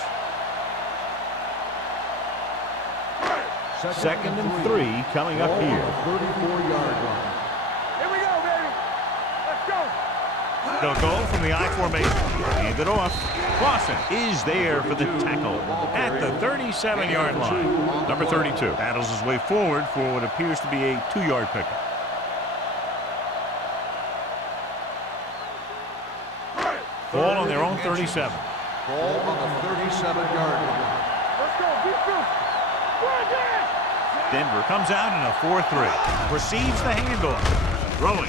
Second and 3 coming up here. 34-yard line. Here we go, baby. Let's go. They'll go from the I formation. Hand it off. Clausen is there for the tackle at the 37-yard line. Number 32 battles his way forward for what appears to be a 2-yard pickup. Ball on their own 37. Ball on the 37-yard line. Let's go. Defense. Denver comes out in a 4-3. Receives the handoff. Throwing.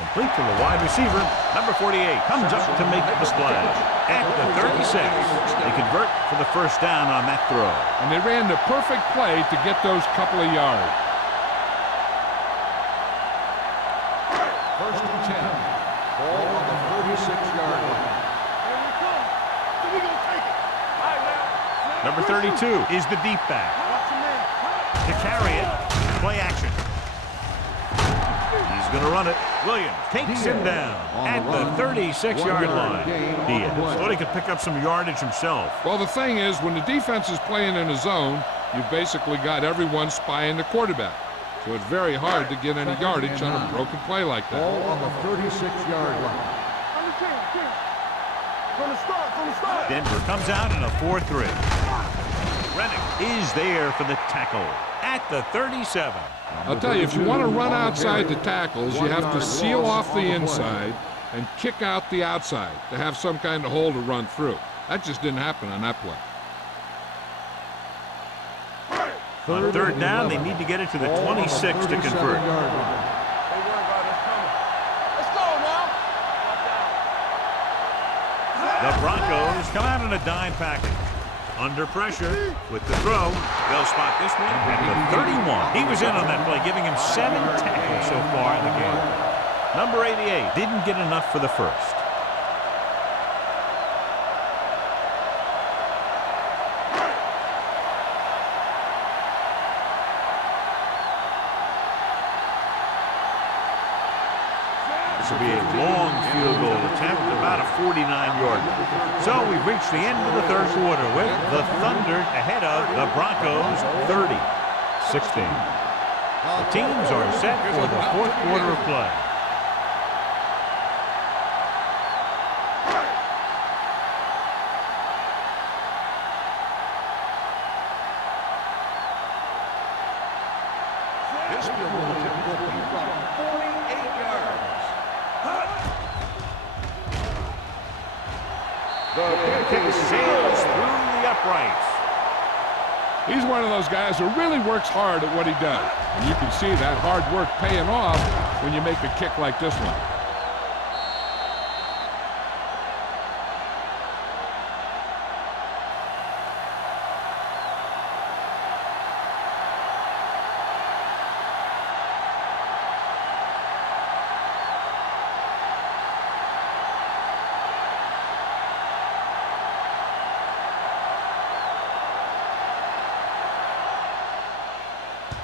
Complete to the wide receiver. Number 48 comes up to make the splash. At the 36. They convert for the first down on that throw. And they ran the perfect play to get those couple of yards. First and 10. Ball on the 36-yard line. Here we come. So we gonna take it. All right, now. Number 32 is the deep back. Watch your man. To carry it, play action. He's going to run it. Williams takes him down at the 36-yard line. Diaz thought he could pick up some yardage himself. Well, the thing is, when the defense is playing in a zone, you've basically got everyone spying the quarterback. So it's very hard to get any yardage on a broken play like that. Ball on the 36-yard line. From the start. Denver comes out in a 4-3. Rennick is there for the tackle at the 37. I'll tell you, if you want to run outside the tackles, you have to seal off the inside and kick out the outside to have some kind of hole to run through. That just didn't happen on that play. On third down, they need to get it to the 26 to convert. The Broncos come out in a dime package. Under pressure with the throw. They'll spot this one at the 31. He was in on that play, giving him 7 tackles so far in the game. Number 88 didn't get enough for the first. This will be a long field goal attempt, about a 49-yard. So we've reached the end of the third quarter with the Thunder ahead of the Broncos 30-16. The teams are set for the fourth quarter of play. This field goal attempt will be from 48 yards. The kick sails through the uprights. He's one of those guys who really works hard at what he does. And you can see that hard work paying off when you make a kick like this one.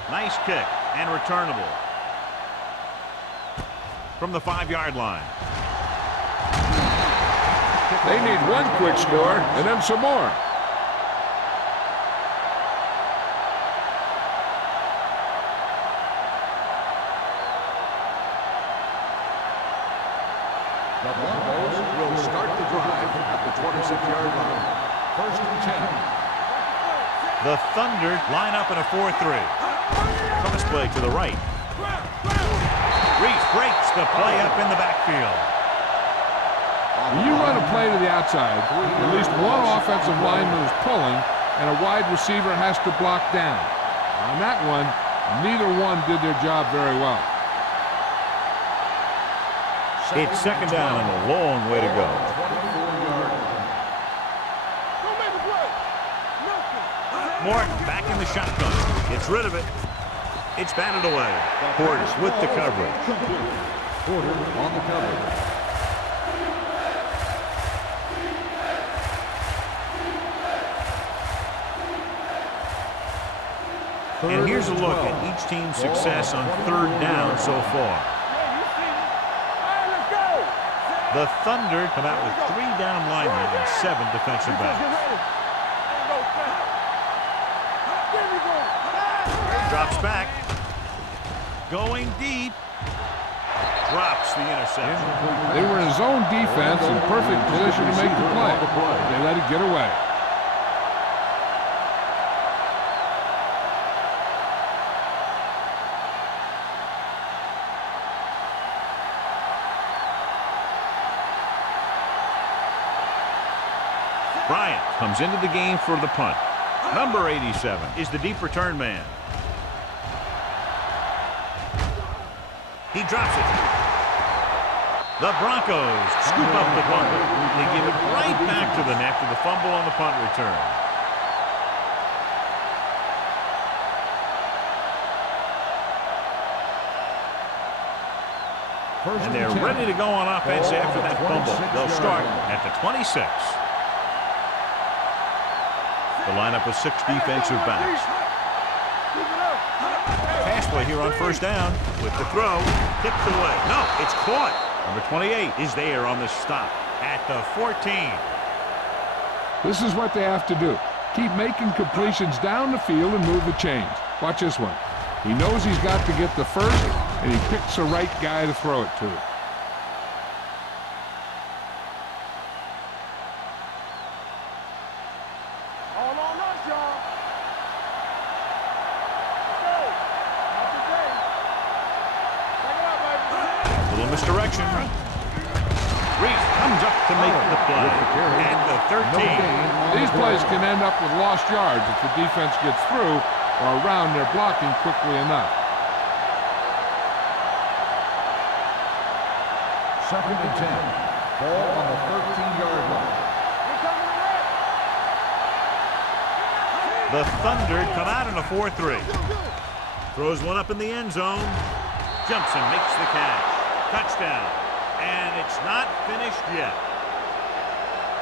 Nice kick and returnable from the 5-yard line. They need one quick score and then some more. The Broncos will start the drive at the 26-yard line. First and 10. The Thunder line up in a 4-3. Cross play to the right. Reese breaks the play up in the backfield. When you run a play to the outside, at least one offensive lineman is pulling, and a wide receiver has to block down. On that one, neither one did their job very well. It's second down and a long way to go. Morton back in the shotgun. Gets rid of it. It's batted away. Portis with the coverage. Porter on the coverage. And here's a look at each team's success on third down so far. The Thunder come out with 3 down linemen and 7 defensive backs. Drops back. Going deep. Drops the interception. They were in zone defense in perfect position to make the play. They let it get away. Bryant comes into the game for the punt. Number 87 is the deep return man. He drops it. The Broncos scoop up the fumble. They give it right back to them after the fumble on the punt return. And they're ready to go on offense after that fumble. They'll start at the 26. The lineup of 6 defensive backs. Pass play here on first down with the throw. Tipped away. No, it's caught. Number 28 is there on the stop at the 14. This is what they have to do. Keep making completions down the field and move the chains. Watch this one. He knows he's got to get the first, and he picks the right guy to throw it to. All on us, y'all. little misdirection. Reese comes up to make the play at the 13. These plays can end up with lost yards if the defense gets through or around their blocking quickly enough. 2nd and 10. Ball on the 13-yard line. The Thunder come out in a 4-3. Throws one up in the end zone. Jumps and makes the catch. Touchdown. And it's not finished yet.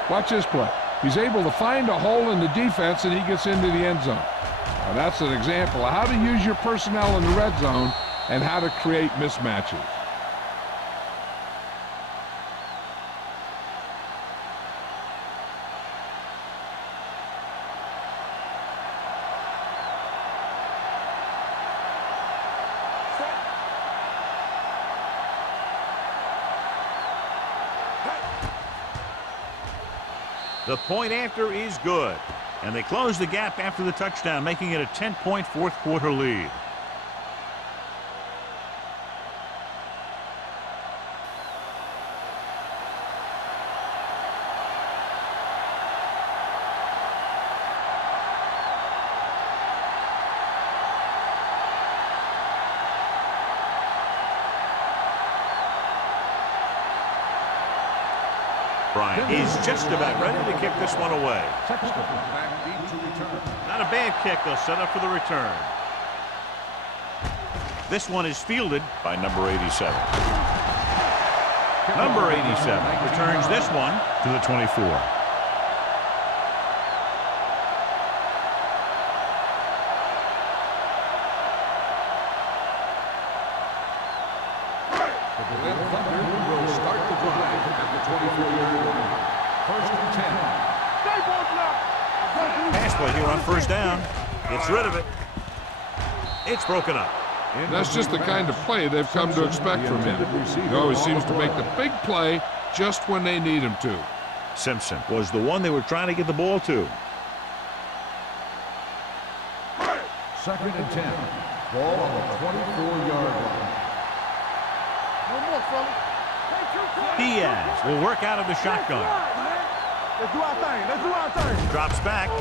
Watch this play. He's able to find a hole in the defense and he gets into the end zone. Now that's an example of how to use your personnel in the red zone and how to create mismatches. The point after is good. And they close the gap after the touchdown, making it a 10-point fourth-quarter lead. Bryant is just about ready to kick this one away. Not a bad kick. They'll set up for the return. This one is fielded by number 87. Number 87 returns this one to the 24. First down. Gets rid of it. It's broken up. That's just the kind of play they've come to expect from him. He always seems to make the big play just when they need him to. Simpson was the one they were trying to get the ball to. 2nd and 10. Ball on the 24-yard line. Diaz will work out of the shotgun. Let's do our thing. Let's do our thing. Drops back.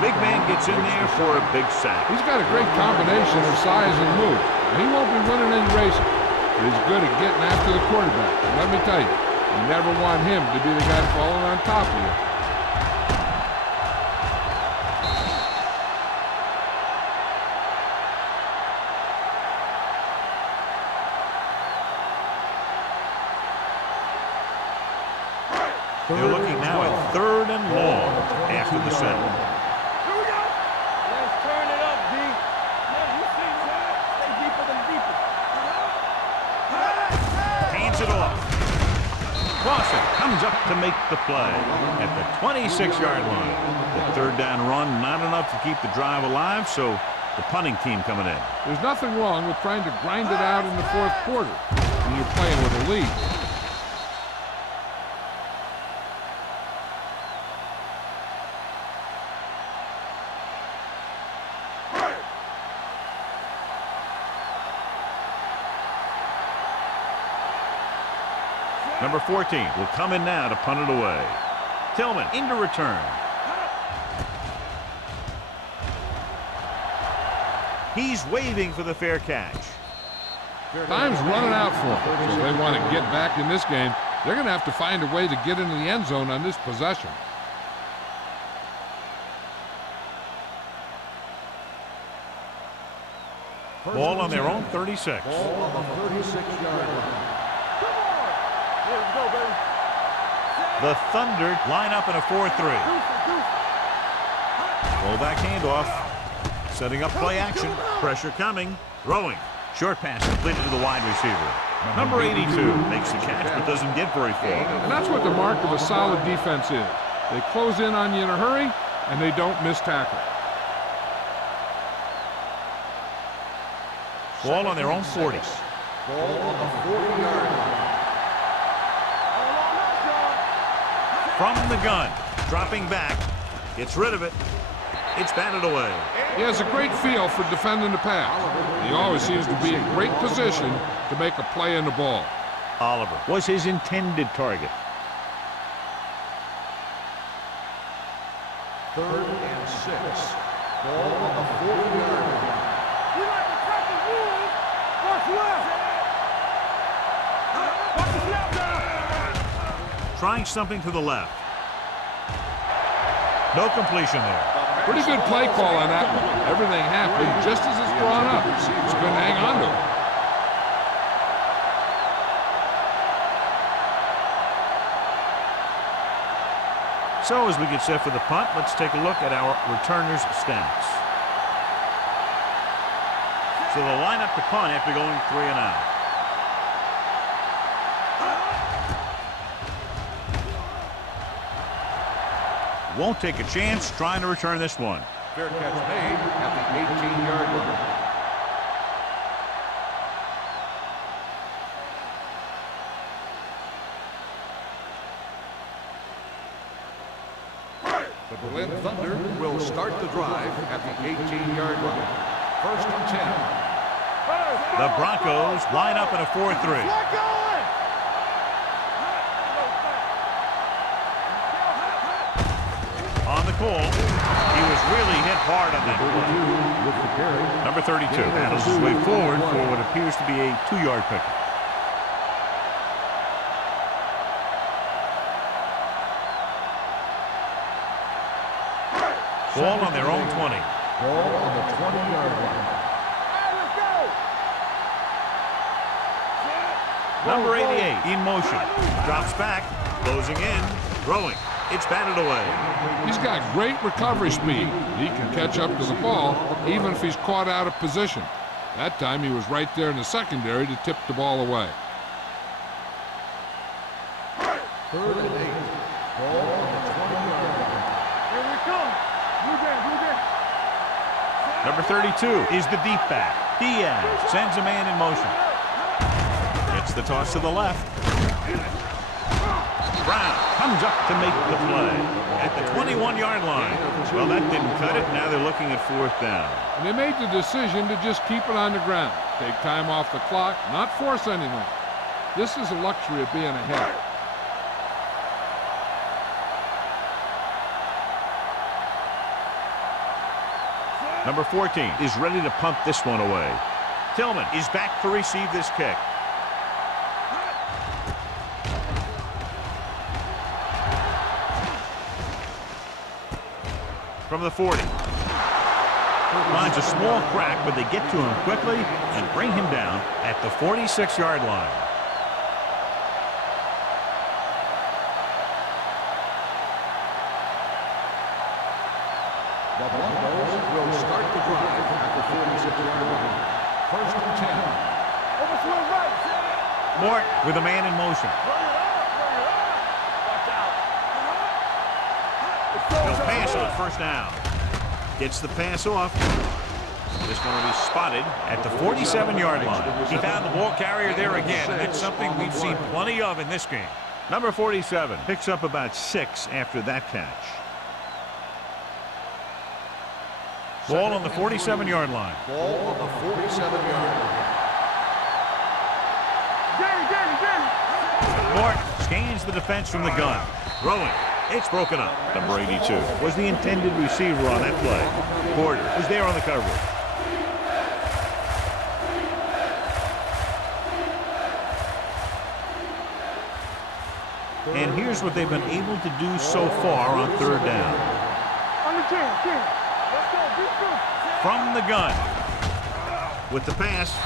Big man gets in there for a big sack. He's got a great combination of size and move. He won't be winning any races, but he's good at getting after the quarterback. And let me tell you, you never want him to be the guy falling on top of you. They're looking now at 3rd and long after the set. Here we go. Let's turn it up, D. Yeah, you see that? Stay deeper than deeper. Hands it off. Clausen comes up to make the play at the 26-yard line. The 3rd down run, not enough to keep the drive alive, so the punting team coming in. There's nothing wrong with trying to grind it out in the 4th quarter when you're playing with a lead. Number 14 will come in now to punt it away. Tillman into return. He's waving for the fair catch. Time's running out for them. So they want to get back in this game. They're going to have to find a way to get into the end zone on this possession. Ball on their own 36. Ball on the 36-yard line. Let's go, baby. The Thunder line up in a 4-3. Fullback handoff. Setting up play action. Pressure coming. Throwing. Short pass completed to the wide receiver. Number 82 makes the catch but doesn't get very far. And that's what the mark of a solid defense is. They close in on you in a hurry, and they don't miss tackle. Ball on their own 40. Ball on the 40-yard line. From the gun. Dropping back. Gets rid of it. It's batted away. He has a great feel for defending the pass. He always seems to be in great position to make a play in the ball. Oliver was his intended target. 3rd and 6. Ball on the 40-yard line. You like to cut the rules. What's left? Watch the left now. Trying something to the left. No completion there. Pretty good play call on that one. Everything happened just as it's drawn up. He's going to hang on to it. So as we get set for the punt, let's take a look at our returners' stats. So they'll line up to punt after going 3 and out. Won't take a chance trying to return this one. Fair catch made at the 18-yard line. The Berlin Thunder will start the drive at the 18-yard line. 1st and 10. The Broncos line up in a 4-3. Let go. On the call, he was really hit hard on that play. Number 32 battles his way forward for what appears to be a 2-yard pickup. Ball on their own 20. Ball on the 20-yard line. Number 88 in motion. Drops back, closing in, throwing. It's batted away. He's got great recovery speed. He can catch up to the ball even if he's caught out of position. That time he was right there in the secondary to tip the ball away. 3rd and 8. Ball on the 20-yard line. Here we come. Number 32 is the deep back. Diaz sends a man in motion. Gets the toss to the left. Brown comes up to make the play at the 21-yard line. Well, that didn't cut it. Now they're looking at 4th down. And they made the decision to just keep it on the ground. Take time off the clock, not force anything. This is a luxury of being ahead. Number 14 is ready to punt this one away. Tillman is back to receive this kick. From the 40. Finds a small crack, but they get to him quickly and bring him down at the 46-yard line. The Broncos will start the drive at the 46-yard line. 1st and 10. Over to the right. Mort with a man in motion. He'll pass on 1st down. Gets the pass off. This one will be spotted at the 47-yard line. He found the ball carrier there again, and that's something we've seen plenty of in this game. Number 47 picks up about 6 after that catch. Ball on the 47-yard line. Ball on the 47-yard line. Mort scans the defense from the gun. Throwing. It's broken up. Number 82 was the intended receiver on that play. Gordon was there on the coverage. And here's what they've been able to do so far on 3rd down. On the 10. Let's go. From the gun. With the pass.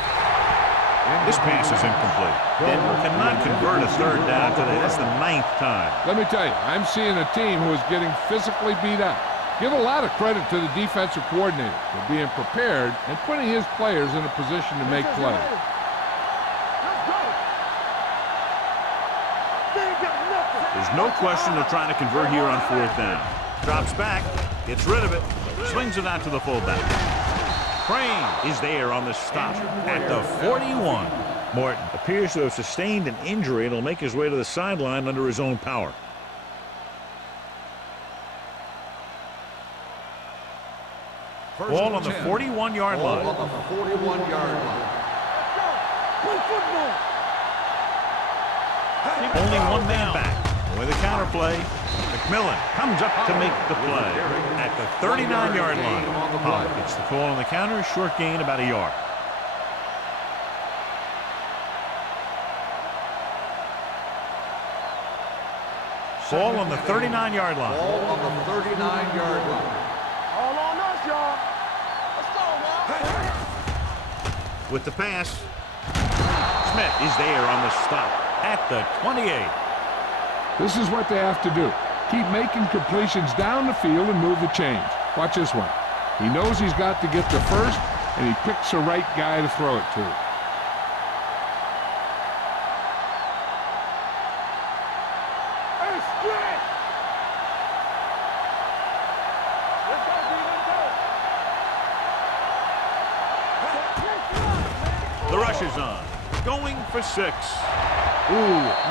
This pass is incomplete. Denver cannot convert a 3rd down today. That's the 9th time. Let me tell you, I'm seeing a team who is getting physically beat up. Give a lot of credit to the defensive coordinator for being prepared and putting his players in a position to make plays. There's no question they're trying to convert here on 4th down. Drops back, gets rid of it, swings it out to the fullback. Crane is there on the stop at the 41. Morton appears to have sustained an injury and will make his way to the sideline under his own power. Ball on the 41-yard line. Ball on the 41-yard line. Play football. Only one man back. With a counter play, McMillan comes up to make the play at the 39-yard line. Pollock gets the call on the counter, short gain about a yard. Ball on the 39-yard line. Ball on the 39-yard line. All on us, y'all. Let's go, y'all. With the pass, Smith is there on the stop at the 28. This is what they have to do. Keep making completions down the field and move the chains. Watch this one. He knows he's got to get the first, and he picks the right guy to throw it to. Hey, split. Let's go, B. Let's go. The rush is on. Going for 6. Ooh,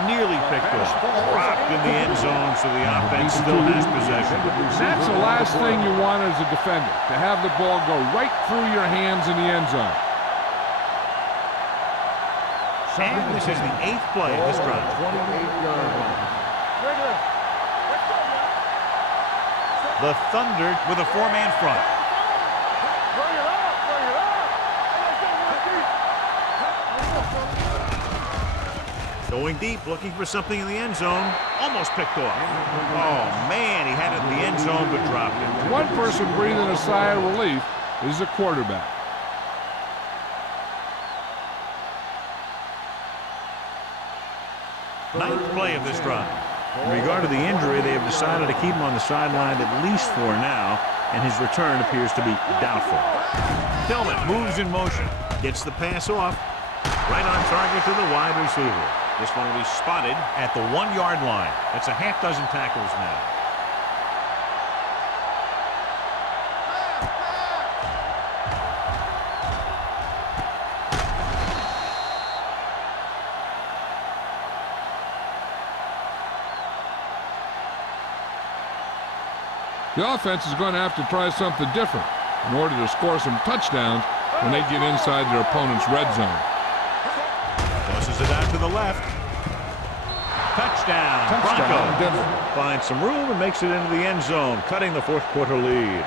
nearly picked off. Dropped in the end zone, so the offense still has possession. That's the last thing you want as a defender, to have the ball go right through your hands in the end zone. And this is the 8th play of this drive. 28-yard line. Regular. Let's go, man. The Thunder with a 4-man front. Bring it up. Bring it up. Let's go, Going deep, looking for something in the end zone. Almost picked off. Oh, man, he had it in the end zone, but dropped it. One person breathing a sigh of relief is the quarterback. Ninth play of this drive. In regard to the injury, they have decided to keep him on the sideline at least for now, and his return appears to be doubtful. Tillman moves in motion, gets the pass off, right on target to the wide receiver. This one will be spotted at the 1-yard line. That's a half dozen tackles now. The offense is going to have to try something different in order to score some touchdowns when they get inside their opponent's red zone. Tosses it out to the left. Touchdown, Broncos. Denver. Finds some room and makes it into the end zone, cutting the fourth quarter lead.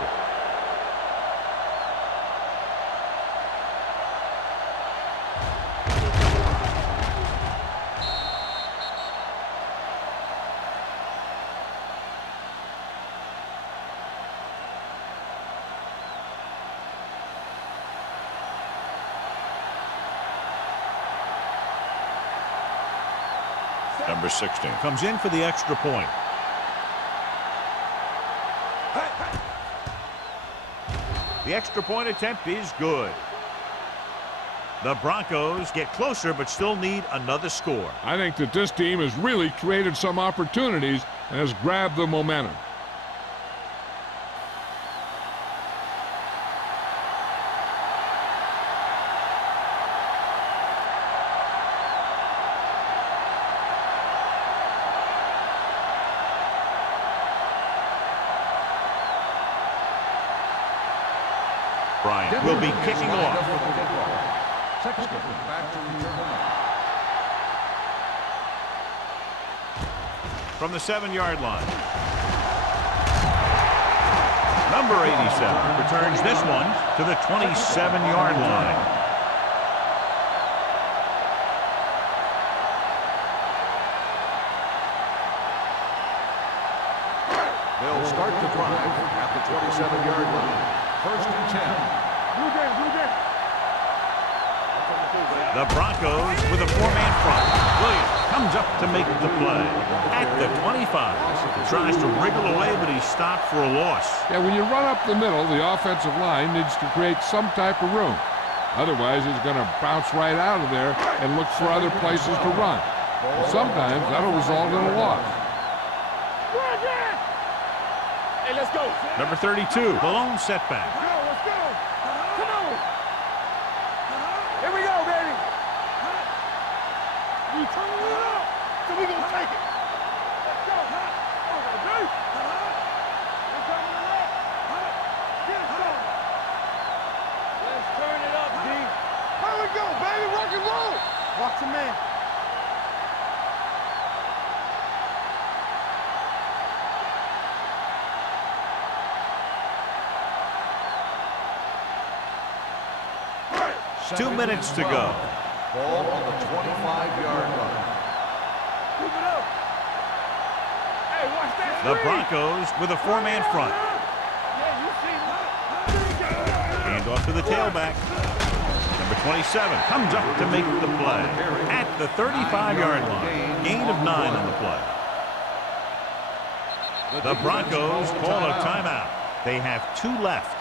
Number 16 comes in for the extra point. The extra point attempt is good. The Broncos get closer but still need another score. I think that this team has really created some opportunities and has grabbed the momentum. Bryant will be kicking off. Sexton back to return. From the 7-yard line. Number 87 returns this one to the 27-yard line. They'll start the drive at the 27-yard line. First and 10. Blue game, blue game. The Broncos with a 4-man front. Williams comes up to make the play at the 25. He tries to wriggle away, but he's stopped for a loss. Yeah, when you run up the middle, the offensive line needs to create some type of room. Otherwise, he's going to bounce right out of there and look for other places to run. And sometimes that'll result in a loss. Hey, let's go. Number 32, the lone setback. Let's go, let's go. Come on. Here we go, baby. We turning it up, so we gonna take it. Let's go. We're coming it up. Get it going. 2 minutes to go. Ball on the 25-yard line. Keep it up. Hey, watch that. The Broncos with a 4-man front. Yeah, you see Hand off to the tailback. Number 27 comes up to make the play at the 35-yard line. Gain of 9 on the play. The Broncos call a timeout. They have 2 left.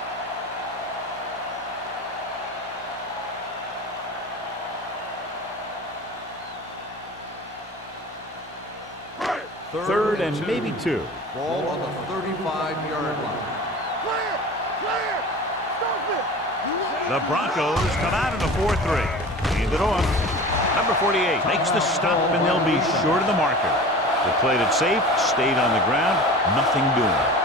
Third and maybe 2. Ball on the 35-yard line. Clear! Clear! Stop it! The Broncos come out in a 4-3. Hand it off. Number 48 makes the stop, and they'll be short of the marker. They played it safe, stayed on the ground, nothing doing.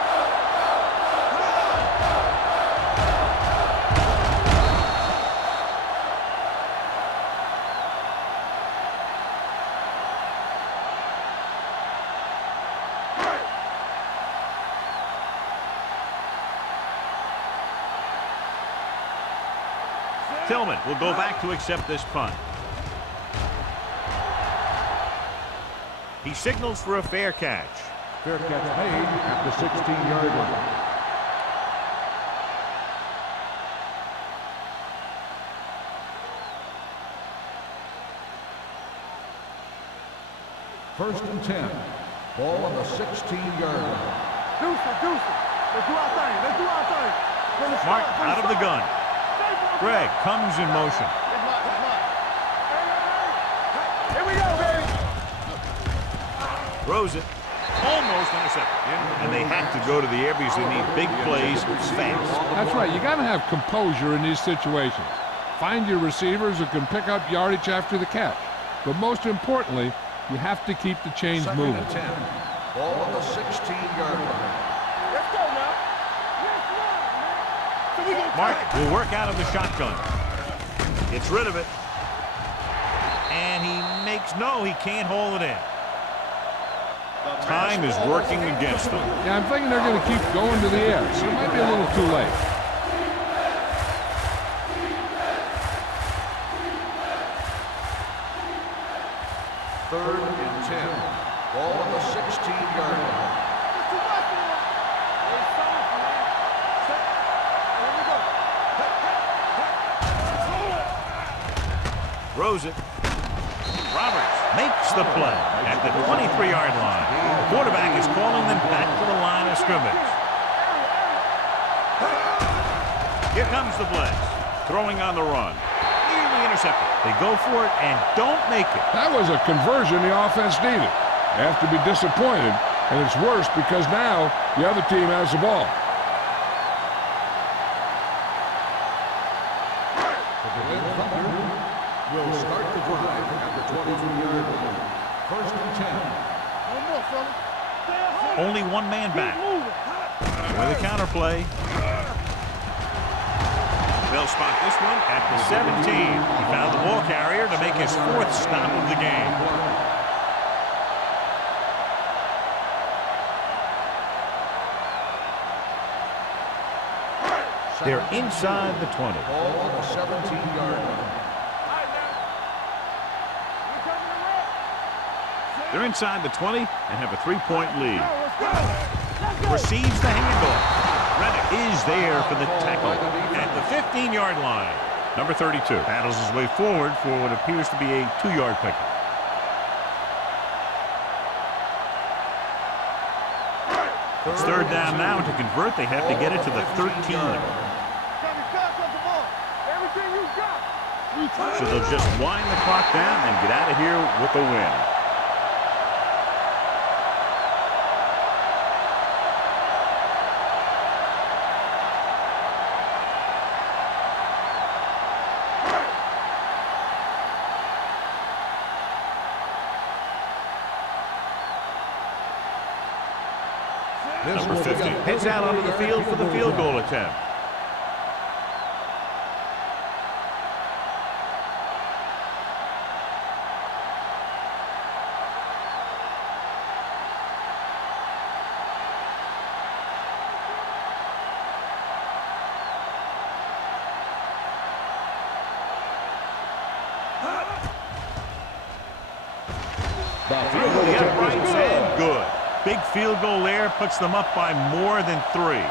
Tillman will go back to accept this punt. He signals for a fair catch. Fair catch made at the 16-yard line. First and 10. Ball on the 16-yard line. Deuce it. Let's do our thing. Let's do our thing. Mark out of the gun. Greg comes in motion. Here we go, baby. Throws it. Almost intercepted. And they have to go to the air because they need big plays fast. That's right. You got to have composure in these situations. Find your receivers who can pick up yardage after the catch. But most importantly, you have to keep the chains Second moving. and 10. Ball on the 16-yard line. Let's go now. So we gonna Mark will work out of the shotgun. Gets rid of it. And he makes no, he can't hold it in. Time is working against them. Yeah, I'm thinking they're going to keep going to the air, so it might be a little too late. Third and 10. Ball on the 16-yard line. Throws it. Roberts makes the play at the 23-yard line. The quarterback is calling them back to the line of scrimmage. Here comes the blitz. Throwing on the run. Nearly intercepted. They go for it and don't make it. That was a conversion the offense needed. They have to be disappointed, and it's worse because now the other team has the ball. Will start the drive at the 23-yard line. First and 10. One more, fella. Only one man back. With a counterplay. They'll spot this one at the 17. He found the ball carrier to make his 4th stop of the game. They're inside the 20. Ball on the 17-yard line. They're inside the 20 and have a 3-point lead. Receives the handoff. Reddick is there for the tackle at the 15-yard line. Number 32 battles his way forward for what appears to be a 2-yard pickup. It's third down now. To convert, they have to get it to the 13. So they'll just wind the clock down and get out of here with a win. Number 50 heads out onto the field for the field goal attempt. Through the uprights and good. Big field goal there puts them up by more than 3.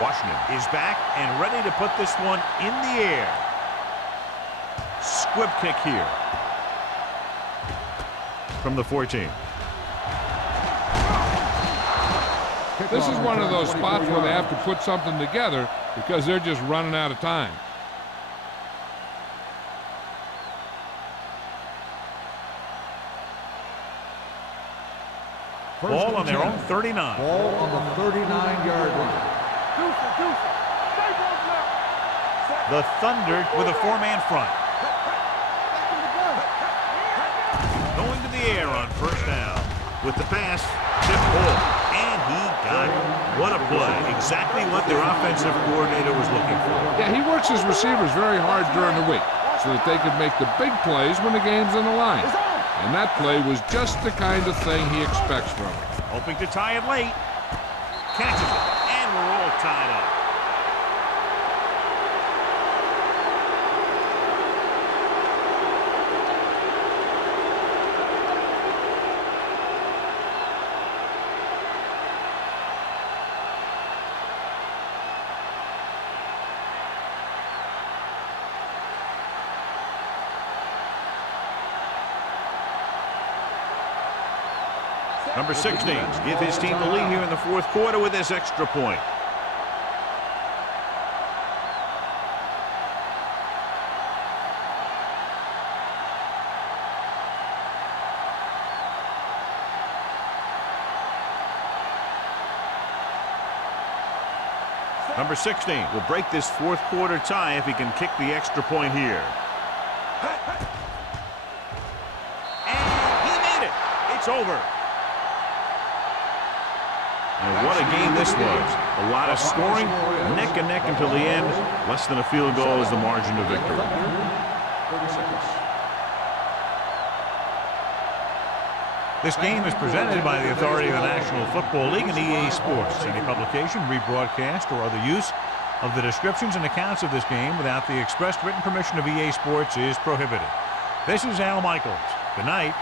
Washington is back and ready to put this one in the air. Squib kick here from the 14. This is one of those spots where they have to put something together because they're just running out of time. Ball on their own 39. Ball on the 39-yard line. The Thunder with a 4-man front. Going to the air on first down. With the pass, tip ball. And he got it. What a play. Exactly what their offensive coordinator was looking for. Yeah, he works his receivers very hard during the week so that they can make the big plays when the game's on the line. And that play was just the kind of thing he expects from him. Hoping to tie it late. Catches it. And we're all tied up. Number 16 give his team the lead here in the fourth quarter with this extra point. Number 16 will break this fourth quarter tie if he can kick the extra point here. And he made it. It's over. And what a game this was. A lot of scoring, neck and neck until the end. Less than a field goal is the margin of victory. 30 seconds. This game is presented by the authority of the National Football League and EA Sports. Any publication, rebroadcast, or other use of the descriptions and accounts of this game without the expressed written permission of EA Sports is prohibited. This is Al Michaels. Good night.